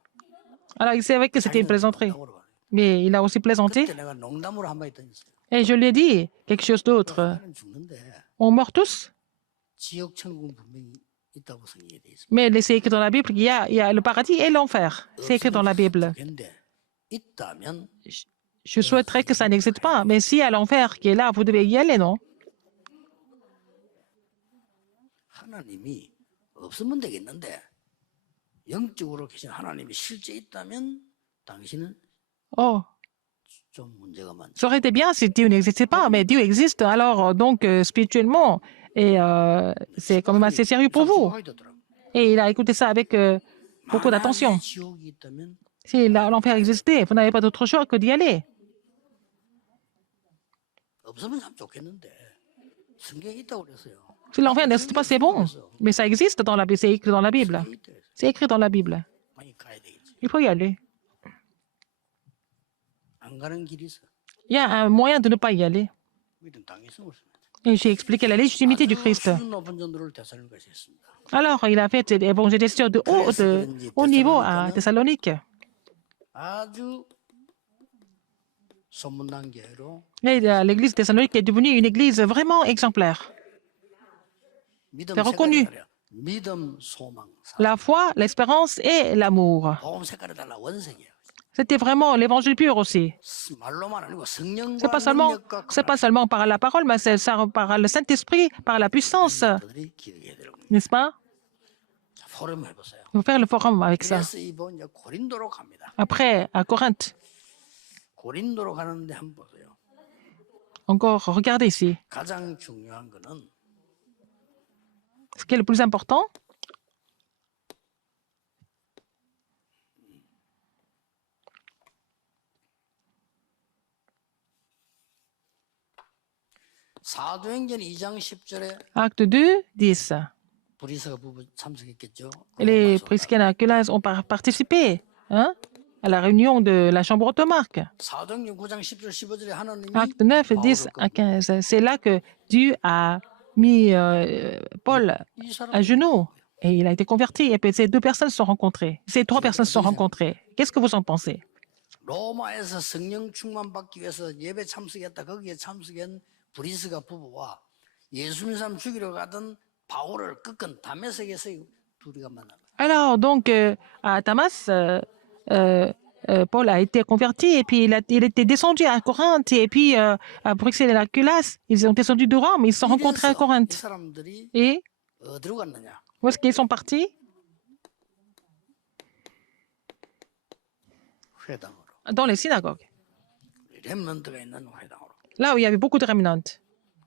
Alors, il savait que c'était une 자기는 plaisanterie. 농담으로 말해요. Mais il a aussi plaisanté. 그때 내가 농담으로 한 마디 던졌어요. Et je lui ai dit quelque chose d'autre. 하나는 죽는데 On meurt tous. 지옥 천국은 분명히 있다고 성경에 돼 있습니다. Mais c'est écrit dans la Bible qu'il y a le paradis et l'enfer. C'est écrit dans la Bible. 좋겠는데 있다면 Je souhaiterais que ça n'existe pas. Mais s'il y a l'enfer qui est là, vous devez y aller, non? 하나님이 없으면 되겠는데 영적으로 계신 하나님이 실제 있다면 당신은 Oh, 좀 문제가 많죠. ça aurait été bien si Dieu n'existait pas, mais Dieu existe. Alors, donc, spirituellement, et c'est quand même assez sérieux pour vous. 생각이 되더라고요. Et il a écouté ça avec beaucoup d'attention. 만약에 지옥이 있다면 Si l'enfer existait, vous n'avez pas d'autre choix que d'y aller. 없으면 참 좋겠는데 성경에 있다고 그랬어요. Si l'enfer n'existe pas, c'est bon. Mais ça existe dans la Bible, c'est écrit dans la Bible. 성경에 있다 그랬어요. C'est écrit dans la Bible. 많이 가야 되겠지. Il faut y aller. 안 가는 길이 있어. Il y a un moyen de ne pas y aller. 우리는 당위성을 씁니다. Et j'ai expliqué la légitimité du Christ. 수준 높은 전도를 대사로니까지 했습니다. Alors, il a fait des évangélisations de haut niveau à Thessalonique. 아주 소문난 교회로 Et l'église de Thessalonique est devenue une église vraiment exemplaire. 믿음 C'est reconnu. 색깔이 달라요. 믿음, 소망, 사랑. La foi, l'espérance et l'amour. 복음 색깔이 달라 원색이에요. C'était vraiment l'évangile pur aussi. 말로만 아니고 성령과 C'est pas seulement par la parole, mais c'est ça par le Saint-Esprit, par la puissance, 들이 기억해야 되는 겁니다. n'est-ce pas? 자, 포럼 해보세요. Il faut faire le forum avec ça. 그래서 이번 이제 고린도로 갑니다. Après, à Corinthe, 고린도로 가는데 한번 보세요. encore, regardez ici. 가장 중요한 거는 Ce qui est le plus important, 사도행전 2장 10절에 acte 2, 10. 브리스가 부부 참석했겠죠. Les Priscilla et Aquila ont participé hein, à la réunion de la chambre haute de Marc. 사도행전 9장 10절 15절에 하나님이 Acte 9, 10 à 15. C'est là que Dieu a mis Paul 이 사람 à genoux et il a été converti. Et puis ces deux personnes se sont rencontrées. Ces trois personnes se sont rencontrées. Qu'est-ce que vous en pensez? 로마에서 성령 충만 받기 위해서 예배 참석했다. 거기에 참석한 브리스가 부부와 예수 믿는 사람 죽이러 가던 바울을 꺾은 다메섹에서 둘이가 만난 거예요. Alors, donc, à Damas, Paul a été converti et puis il était descendu à Corinthe et puis à Bruxelles et Aquilas, ils ont descendu de Rome, ils se sont rencontrés à 이 Corinthe. 사람들이 Et 어디로 갔느냐? où est-ce qu'ils sont partis? 회당으로. Dans les synagogues, 렘넌트가 있는 회당으로. là où il y avait beaucoup de remnants.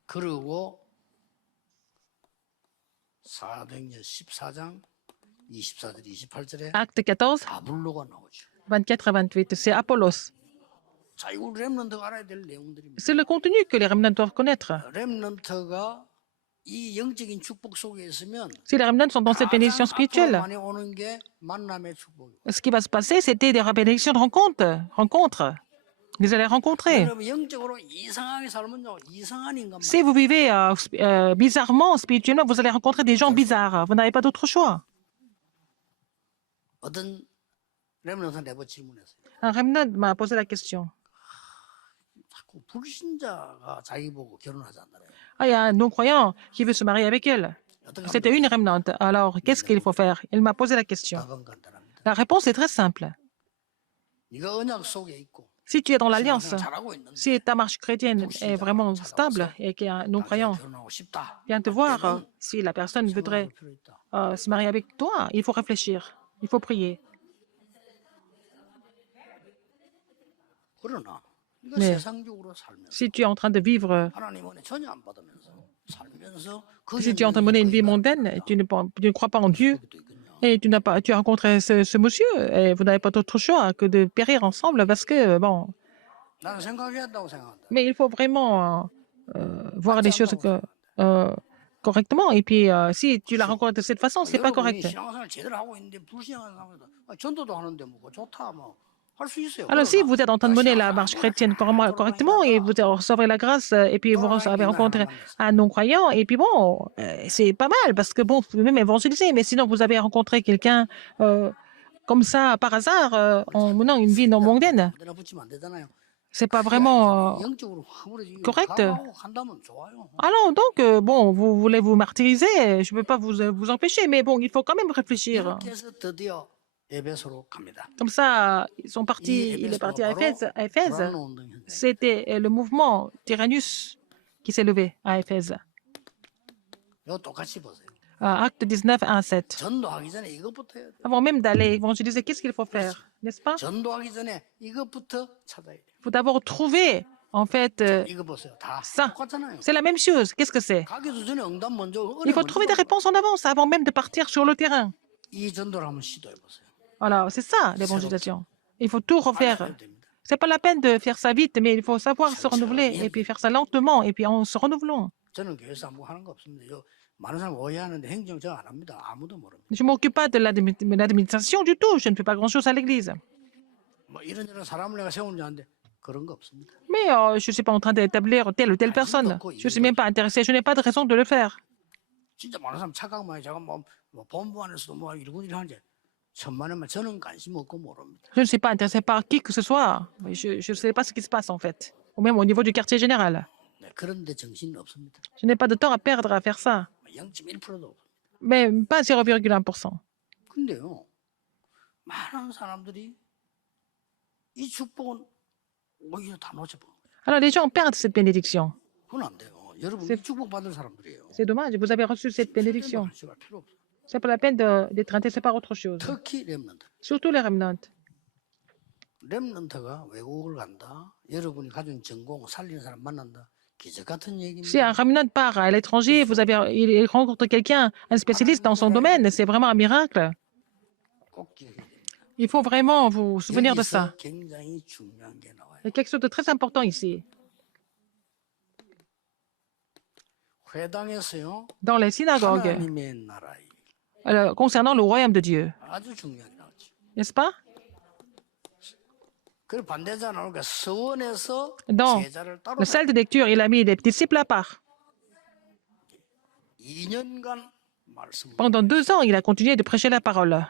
그리고 사도행전 14장 24절 28절에 Acte 14, 아볼로가 나오죠. 24 à 28, c'est Apollos. 자, 이거 렘넌트가 알아야 될 내용들입니다. C'est le contenu que les remnants doivent connaître. 렘넌트가 이 영적인 축복 속에 있으면 Si les remnants sont dans cette bénédiction 가장 앞으로 spirituelle, 많이 오는 게 만남의 축복이고. ce qui va se passer, c'était des bénédictions de rencontres. Vous allez rencontrer. 여러분 영적으로 이상하게 살면요 이상한 인간만. Si vous vivez bizarrement, spirituellement, vous allez rencontrer des gens bizarres. Vous n'avez pas d'autre choix. 어떤 렘넌트 내버 질문했어요. Un remnant m'a posé la question. 자꾸 불신자가 자기 보고 결혼하지 않나요? Ah, il y a un non-croyant qui veut se marier avec elle. 어떻게 C'était une remnante. Alors, qu'est-ce qu'il faut faire? Il m'a posé la question. 답은 간단합니다. La réponse est très simple. 네가 언약 속에 있고 Si tu es dans l'alliance, 신앙생활 잘하고 있는데 si ta marche chrétienne est vraiment stable et qu'il y a un non-croyant, 결혼하고 싶다. viens te voir. Si la personne voudrait 생각할 필요 있다. se marier avec toi, il faut réfléchir. Il faut prier. 그러나 네가 네. 세상적으로 살면서 Si tu es en train de vivre, 하나님 은혜 전혀 안 받으면서 살면서 그 si tu es en train de mener une vie mondaine, et tu ne crois pas en Dieu, et tu as rencontré ce monsieur, et vous n'avez pas d'autre choix que de périr ensemble parce que, bon, 나는 생각해야 한다고 생각한다. mais il faut vraiment voir les choses correctement. Et puis, si tu la rencontres de cette façon, c'est pas 여러분이 correct. 신앙생활 제대로 하고 있는데 불신앙한 사람들 전도도 하는데 뭐 좋다 뭐 할 수 있어요. Alors, si 그러나 vous êtes en train de mener la 신앙생활 marche 아무나 chrétienne correctement et vous recevrez la grâce, et puis vous avez 돌아다니기만 rencontré 하나만 있어. un non-croyant, et puis bon, c'est pas mal parce que bon, vous pouvez même évangéliser. Mais sinon, vous avez rencontré quelqu'un comme ça par hasard en menant une vie non mondaine. 아무데나 붙이면 안 되잖아요. C'est pas 그게 아니잖아요. vraiment 영적으로 아무리 correct. 강하고 한다면 좋아요. Alors, donc, bon, vous voulez vous martyriser, je ne peux pas vous empêcher, mais bon, il faut quand même réfléchir. 이렇게 해서 드디어 에베소로 갑니다. Comme ça, il est parti à Éphèse. 불안한 운동 현장. C'était le mouvement Tyrannus qui s'est levé à Éphèse. 이거 똑같이 보세요. Acte 19, 1, 7. 전도하기 전에 이것부터 해야 돼요. Avant même d'aller évangéliser, qu'est-ce qu'il faut faire, n'est-ce pas? 전도하기 전에 이것부터 찾아야 돼요. Il faut d'abord trouver, en fait, 이거 보세요. 다 ça. 똑같잖아요. C'est la même chose. Qu'est-ce que c'est? 가기도 전에 응답 먼저 Il faut trouver des réponses en avance, avant même de partir sur le terrain. 이 전도를 한번 시도해 보세요. Voilà, c'est ça, l'évangélisation. Il faut tout refaire. 해도 됩니다. C'est pas la peine de faire ça vite, mais il faut savoir se renouveler et puis faire ça lentement et puis en se renouvelant. 저는 교회에서 아무 하는 거 없습니다. 많은 사람 오해하는데 행정 저 안 합니다. 아무도 모릅니다. Je ne m'occupe pas de l'administration du tout. Je ne fais pas grand-chose à l'église. 뭐 이런저런 사람을 내가 세우는 줄 아는데 그런 거 없습니다. Mais je ne suis pas en train d'établir telle ou telle personne. Je ne suis même pas intéressé. Je n'ai pas de raison de le faire. 진짜 많은 사람 착각만 해. 제가 뭐 본부 안에서도 뭐 일꾼 일 하는데 천만에만 저는 관심 없고 모릅니다. Je ne suis pas intéressé par qui que ce soit. Je ne sais pas ce qui se passe en fait. Ou même au niveau du quartier général. 네, 그런데 정신이 없습니다. Je n'ai pas de temps à perdre à faire ça. 0.1%도 없습니다. Mais pas 0,1%. 근데요, 많은 사람들이 이 축복은 오히려 다 놓쳐버려요. Alors les gens perdent cette bénédiction. 그건 안 돼요. 여러분 이 축복 받을 사람들이에요. C'est dommage. Vous avez reçu cette bénédiction. 관심할 필요 없어요. C'est pas la peine d'être intéressé par autre chose. 특히 렘넌트. Surtout les remnants. 렘넌트가 외국을 간다. 여러분이 가진 전공 살리는 사람 만난다. 기적 같은 Si 얘기입니다. un remnant part à l'étranger, il rencontre quelqu'un, un spécialiste dans son domaine, c'est vraiment un miracle. 꼭 기억해야 됩니다. Il faut vraiment vous souvenir de ça. 여기서 굉장히 중요한 게 나와요. Il y a quelque chose de très important ici. 회당에서요. Dans les synagogues, 하나님의 나라에 concernant le royaume de Dieu, 아주 중요한 게 나왔죠. n'est-ce pas? 그 반대자 나오니까 서원에서 Dans 제자를 따로 le salle de lecture, il a mis des disciples à part. 2년간 말씀. Pendant 2 ans, il a continué de prêcher la parole.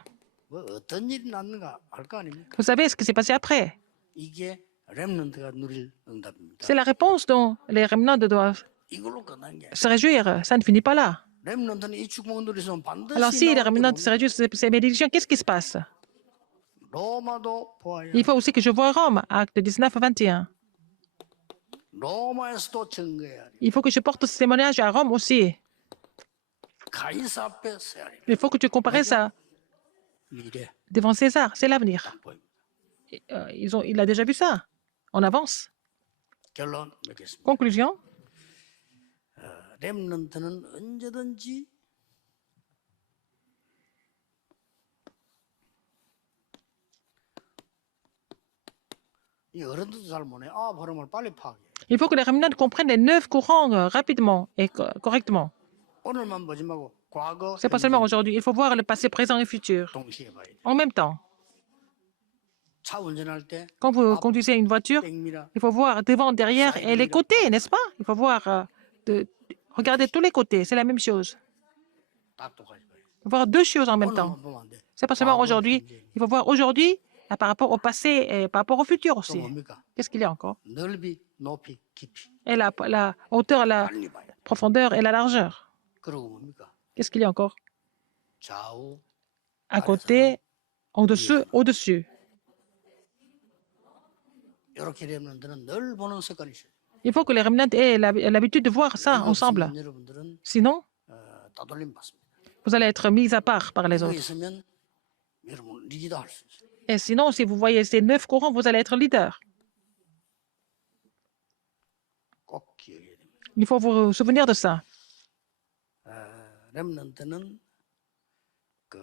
뭐 어떤 일이 났는가 알 거 아닙니까? Vous savez ce qui s'est passé après? 이게 렘넌트가 누릴 응답입니다. C'est la réponse dont les remnants doivent 이걸로 끝난 게. se réjouir. Ça ne finit pas là. 렘넌트는 이 축복을 누리면 반드시 Alors si les 나오게 remnants se 뭡니까? réjouissent de ces bénédictions, qu'est-ce qui se passe? 로마도 보아야. Il faut aussi que je voie Rome, acte 19, 21. 로마에서도 증거해야 돼. Il faut que je porte ce témoignage à Rome aussi. 가이사 앞에 서야 돼. Il faut que tu compares ça 미래 devant César. C'est l'avenir. 딱 보입니다. Il a déjà vu ça. On avance. 결론 맺겠습니다. Conclusion. 렘넌트는 언제든지 이 어른들도 잘 모르네. 아, 발음을 빨리 파악해. Il faut que les remnants comprennent les 9 courants rapidement et correctement. 오늘만 보지 말고 과거, C'est pas seulement aujourd'hui. Il faut voir le passé, présent et futur 동시에 봐야 돼. en même temps. 차 운전할 때 Quand vous conduisez une voiture, 백미라 il faut voir devant, derrière et les côtés, n'est-ce pas? Il faut voir, regarder tous les côtés. C'est la même chose. 똑똑하지 봐야 돼. Il faut voir 2 choses en même temps. 오늘만 보면 안 돼. C'est pas seulement 과거, aujourd'hui. 현재. Il faut voir aujourd'hui par rapport au passé et par rapport au futur 또 aussi. 뭡니까? Qu'est-ce qu'il y a encore? 넓이, 높이, 깊이 Et la hauteur, la 빨리 봐야 돼. profondeur et la largeur. 그리고 뭡니까? Qu'est-ce qu'il y a encore? 좌우 À côté, en dessous, au-dessus. 이렇게 렘넌트는 늘 보는 습관이 있어요. Il faut que les remnants aient l'habitude de voir ça 이거 ensemble. 없으면 여러분들은 Sinon, 따돌림 받습니다. vous allez être mis à part par les 이거 autres. 있으면 여러분 리더 할 수 있어요. Et sinon, si vous voyez ces 9 courants, vous allez être leader. 꼭 기억해야 됩니다. Il faut vous souvenir de ça. 렘넌트는 그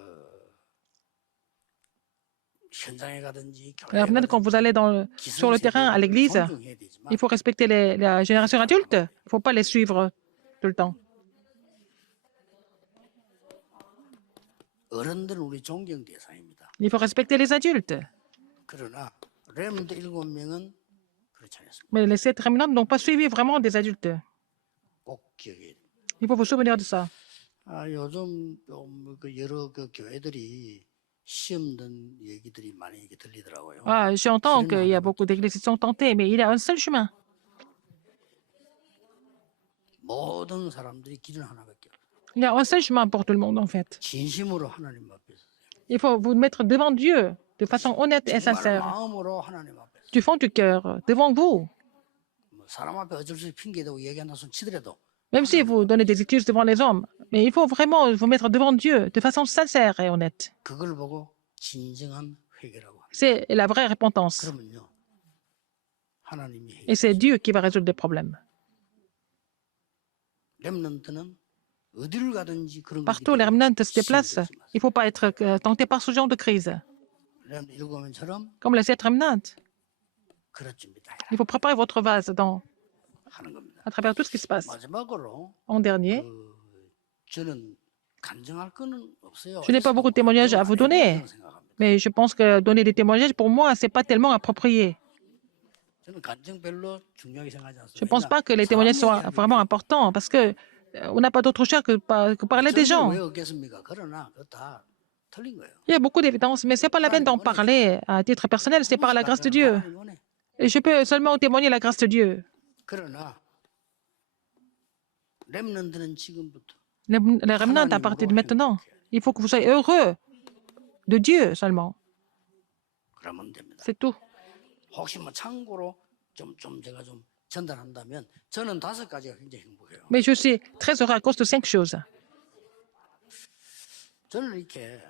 현장에 가든지 Les remnants, quand vous allez sur le terrain, à l'église, 존중해야 되지만 il faut respecter la génération adulte. Il ne faut pas les suivre tout le temps. 어른들은 우리 존경 대상입니다. Il faut respecter les adultes. 그러나 렘넌트 7명은 그렇지 않습니다. Mais les 7 remnants n'ont pas suivi vraiment des adultes. 꼭 기억해야 됩니다. Il faut vous souvenir de ça. 요즘 그 여러 그 교회들이 시험 든 얘기들이 많이 이렇게 들리더라고요. J'entends qu'il y a beaucoup d'églises qui sont tentées, mais il y a un seul chemin. 모든 사람들이 길은 하나밖에 없어요. Il y a un seul chemin pour tout le monde, en fait. 진심으로 하나님 앞에 서세요. Il faut vous mettre devant Dieu de façon honnête et 정말 sincère, 마음으로 하나님 앞에 서세요. du fond du cœur, devant vous. 뭐 사람 앞에 어쩔 수 없이 핑계대고 얘기한다 손 치더라도 Même si vous donnez des excuses devant les hommes, mais il faut vraiment vous mettre devant Dieu de façon sincère et honnête. 그걸 보고 진정한 회개라고 합니다. C'est la vraie repentance. 그러면요 하나님이 Et c'est Dieu qui va résoudre les problèmes. 렘넌트는 어디를 가든지 그런 Partout, les remnants se déplacent. Il ne faut pas être tenté par ce genre de crise. 렘넌트 7명처럼 Comme les 7 remnants, 그렇습니다. il faut préparer votre vase 하는 겁니다. à travers tout ce qui se passe. 마지막으로 En dernier, 저는 간증할 거는 없어요. je n'ai pas beaucoup de témoignages à vous donner, mais je pense que donner des témoignages, pour moi, ce n'est pas tellement approprié. 저는 간증 별로 중요하게 생각하지 않습니다. Je ne pense pas que les témoignages soient vraiment importants parce que on n'a pas d'autre choix que parler des gens. 왜 없겠습니까? 그러나 그거 다 틀린 거예요. Il y a beaucoup d'évidences, mais ce n'est pas la peine d'en parler à titre personnel, c'est par la grâce de Dieu. 하나님 원해. Et je peux seulement témoigner la grâce de Dieu. 그러나 렘넌트는 지금부터 Les remnants, à partir de maintenant, il faut que vous soyez heureux de Dieu seulement. 그러면 됩니다. C'est tout. 혹시 뭐 참고로 좀 제가 좀 전달한다면 저는 5가지가 굉장히 행복해요. Mais je suis très heureux à cause de 5 choses. 저는 이렇게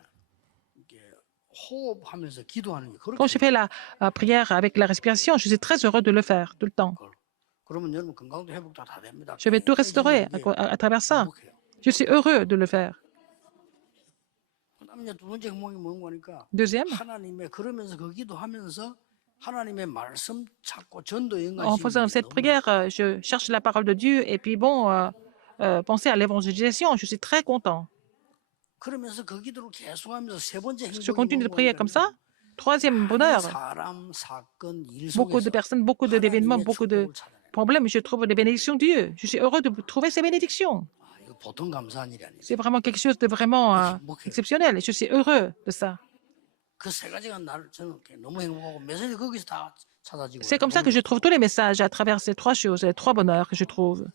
호흡하면서 기도하는 게 Quand 그렇게 je fais la prière avec la respiration, je suis très heureux de le faire tout le temps. 그러면 여러분 건강도 회복도 다 됩니다. Je vais tout restaurer à travers ça. Je suis heureux de le faire. 그다음에 두 번째 행복이 뭔가 하니까 Deuxième, 하나님의 그러면서 그 기도하면서 하나님의 말씀 찾고 전도 en 연관시키는 faisant cette prière, je cherche la parole de Dieu et puis bon, penser à l'évangélisation, je suis très content. 그러면서 그 기도를 계속하면서 세 번째 행복이 Je continue de prier comme ça. Troisième 많은 bonheur, 사람, 사건, 일 beaucoup de 속에서 personnes, beaucoup d'événements, 하나님의 beaucoup de 축복을 찾아내는 problèmes, je trouve des bénédictions de Dieu. Je suis heureux de trouver ces bénédictions. 이거 보통 감사한 일이 아니에요. C'est vraiment quelque chose de vraiment exceptionnel et je suis heureux de ça. 그 세 가지가 나를 저는 너무 행복하고 메시지 거기서 다 찾아지고 C'est comme ça que je trouve tous les messages à travers ces 3 choses, les 3 bonheurs que je trouve.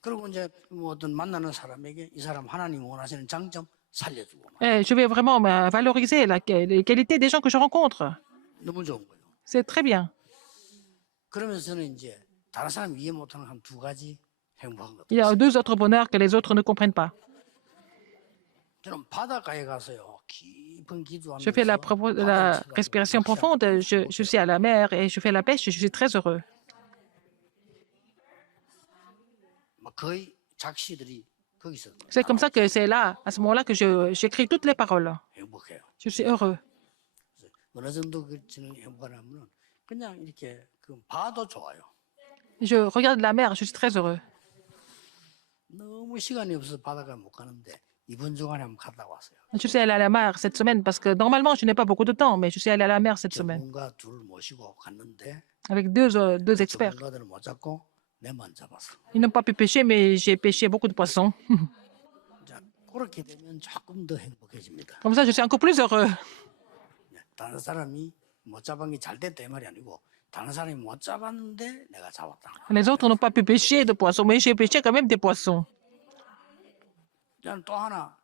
그리고 이제 뭐 어떤 만나는 사람에게 이 사람 하나님 원하시는 장점 살려주고 막. Et je vais vraiment valoriser les qualités des gens que je rencontre. 너무 좋은 거예요. C'est très bien. 그러면서 저는 이제 다른 사람 이해 못하는 한 2가지 행복한 것. Il y a 2 autres bonheurs que les autres ne comprennent pas. 저는 바닷가에 가서요 깊은 기도하면서 Je fais la 바다를 respiration 쳐다보고 profonde, je suis à la mer et je fais la pêche, je suis très heureux. 막 거의 작시들이 거기서 C'est comme ça que c'est là, à ce moment-là, que j'écris toutes les paroles. 행복해요. Je suis heureux. 그래서 어느 정도 저는 행복하냐면 그냥 이렇게 그 봐도 좋아요. Je regarde la mer, je suis très heureux. 너무 시간이 없어서 바닷가 못 가는데 이번 주간에 한번 갔다 왔어요. Je suis allé à la mer cette semaine parce que normalement, je n'ai pas beaucoup de temps, mais je suis allé à la mer cette semaine 전문가 둘 모시고 갔는데 avec deux experts. 전문가들을 못 잡고 내만 잡았어. Ils n'ont pas pu pêcher, mais j'ai pêché beaucoup de poissons. 자, 그렇게 되면 조금 더 행복해집니다. Comme ça, je suis encore plus heureux. 다른 사람이 못 잡은 게 잘 됐다 이 말이 아니고 다른 사람이 못 잡았는데 내가 잡았다. Les autres n'ont pas pu pêcher de poissons, mais j'ai pêché quand même des poissons. 저는 또 하나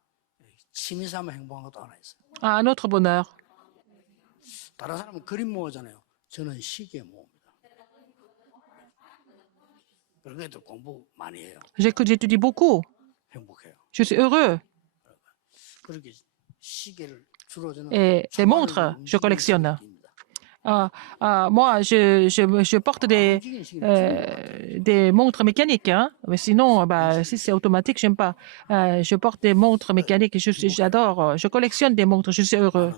취미 삼아 행복한 것도 하나 있어요. Un autre bonheur. 다른 사람은 그림 모으잖아요. 저는 시계 모읍니다. 그래도 공부 많이 해요. J'étudie beaucoup. 행복해요. Je suis heureux. 그렇게 시계를 주로 저는 Et les montres, je collectionne. Moi, je porte des montres mécaniques, hein. Mais sinon, si c'est automatique, j'aime pas. Je porte des montres mécaniques et j'adore. Je collectionne des montres, je suis heureux.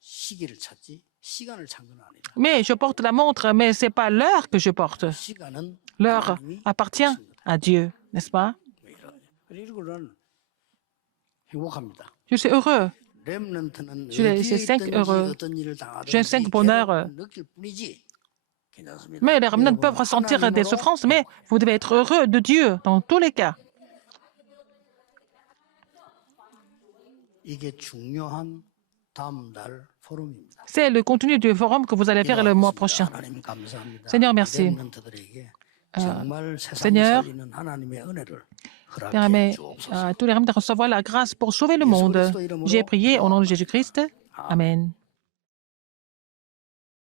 시계를 찾지 시간을 찾는 건 아니다. Mais je porte la montre, mais c'est pas l'heure que je porte. 시간은 L'heure 하나님이 appartient à Dieu, n'est-ce pas? 그리고는 행복합니다. Je suis heureux. 렘넌트는 Je 어디에 suis cinq 있든지 heureux. 어떤 일을 J'ai 당하든지 cinq bonheurs. 괴로움을 느낄 뿐이지. 괜찮습니다. Mais les remnants peuvent 여러분은 ressentir des 하나님으로 souffrances, mais vous devez être heureux de Dieu dans tous les cas. 이게 중요한 다음 달 포럼입니다. C'est le contenu du forum que vous allez faire le mois prochain. 하나님 감사합니다. Seigneur, merci. 렘넌트들에게 정말 세상 Seigneur, 살리는 하나님의 은혜를 허락해 permets 주옵소서. à tous les remnants de recevoir la grâce pour sauver le monde. J'ai prié au nom de Jésus-Christ. Amen.